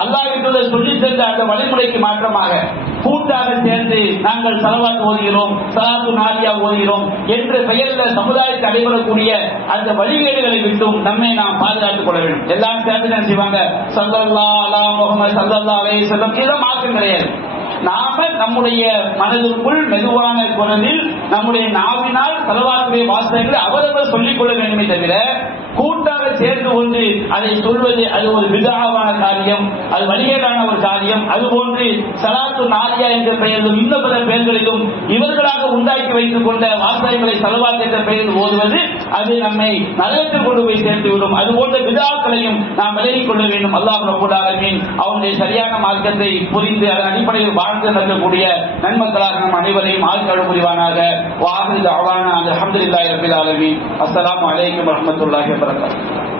அல்லாஹ்வின் தூதர் சொல்லித் தந்த அந்த வழிமுறைக்கு மாற்றமாக கூட்டாக சேர்ந்து நாங்கள் ஸலவாத் ஓதுகிறோம், ஸலாத்து நாரியா ஓதுகிறோம் என்ற பெயரில் சமுதாயத்தை அடைபடக்கூடிய அந்த வழிகேடுகளை விட்டும் நம்மை நாம் பாதுகாத்துக் கொள்ள வேண்டும். எல்லாம் சேர்ந்து என்ன செய்வாங்க, ஸல்லல்லாஹு அலா முஹம்மது ஸல்லல்லாஹு அலைஹி வஸல்லம், இதெல்லாம் மாற்றம் கிடையாது. நாம நம்முடைய மனதிற்குள் மெதுவான குரலில் நம்முடைய நாவினால் ஸலவாத்துடைய வாசகங்களை அவரவர் சொல்லிக் கொள்ள வேண்டுமே தவிர கூட்டாக சேர்ந்து கொண்டு அதை சொல்வது அது ஒரு பிதஅவான காரியம், அது வழிகேடான ஒரு காரியம். அதுபோன்று ஸலாத்து நாரியா என்ற பெயரிலும் இன்னும் பல பெயர்களிலும் இவர்களாக உண்டாக்கி வைத்துக் கொண்ட வாசகங்களை ஸலவாத் என்ற பெயரில் ஓதுவது அது நம்மை நரகத்தில் கொண்டு போய் சேர்த்துவிடும். அதுபோன்ற பிதஅக்களையும் நாம் விலகிக் கொள்ள வேண்டும். அல்லாஹ் ரப்பல் ஆலமீன் அவனுடைய சரியான மார்க்கத்தை புரிந்து அதன் அடிப்படையில் வாழ்ந்து நடக்கக்கூடிய நன்மக்களாக நம் அனைவரையும் ஆட்கள் புரிவானாக. வாஹிரு தஅவானா அல்ஹம்துலில்லாஹி ரப்பில் ஆலமீன். அஸ்ஸலாமு அலைக்கும் வரஹ்மத்துல்லாஹி வபரகாத்துஹு.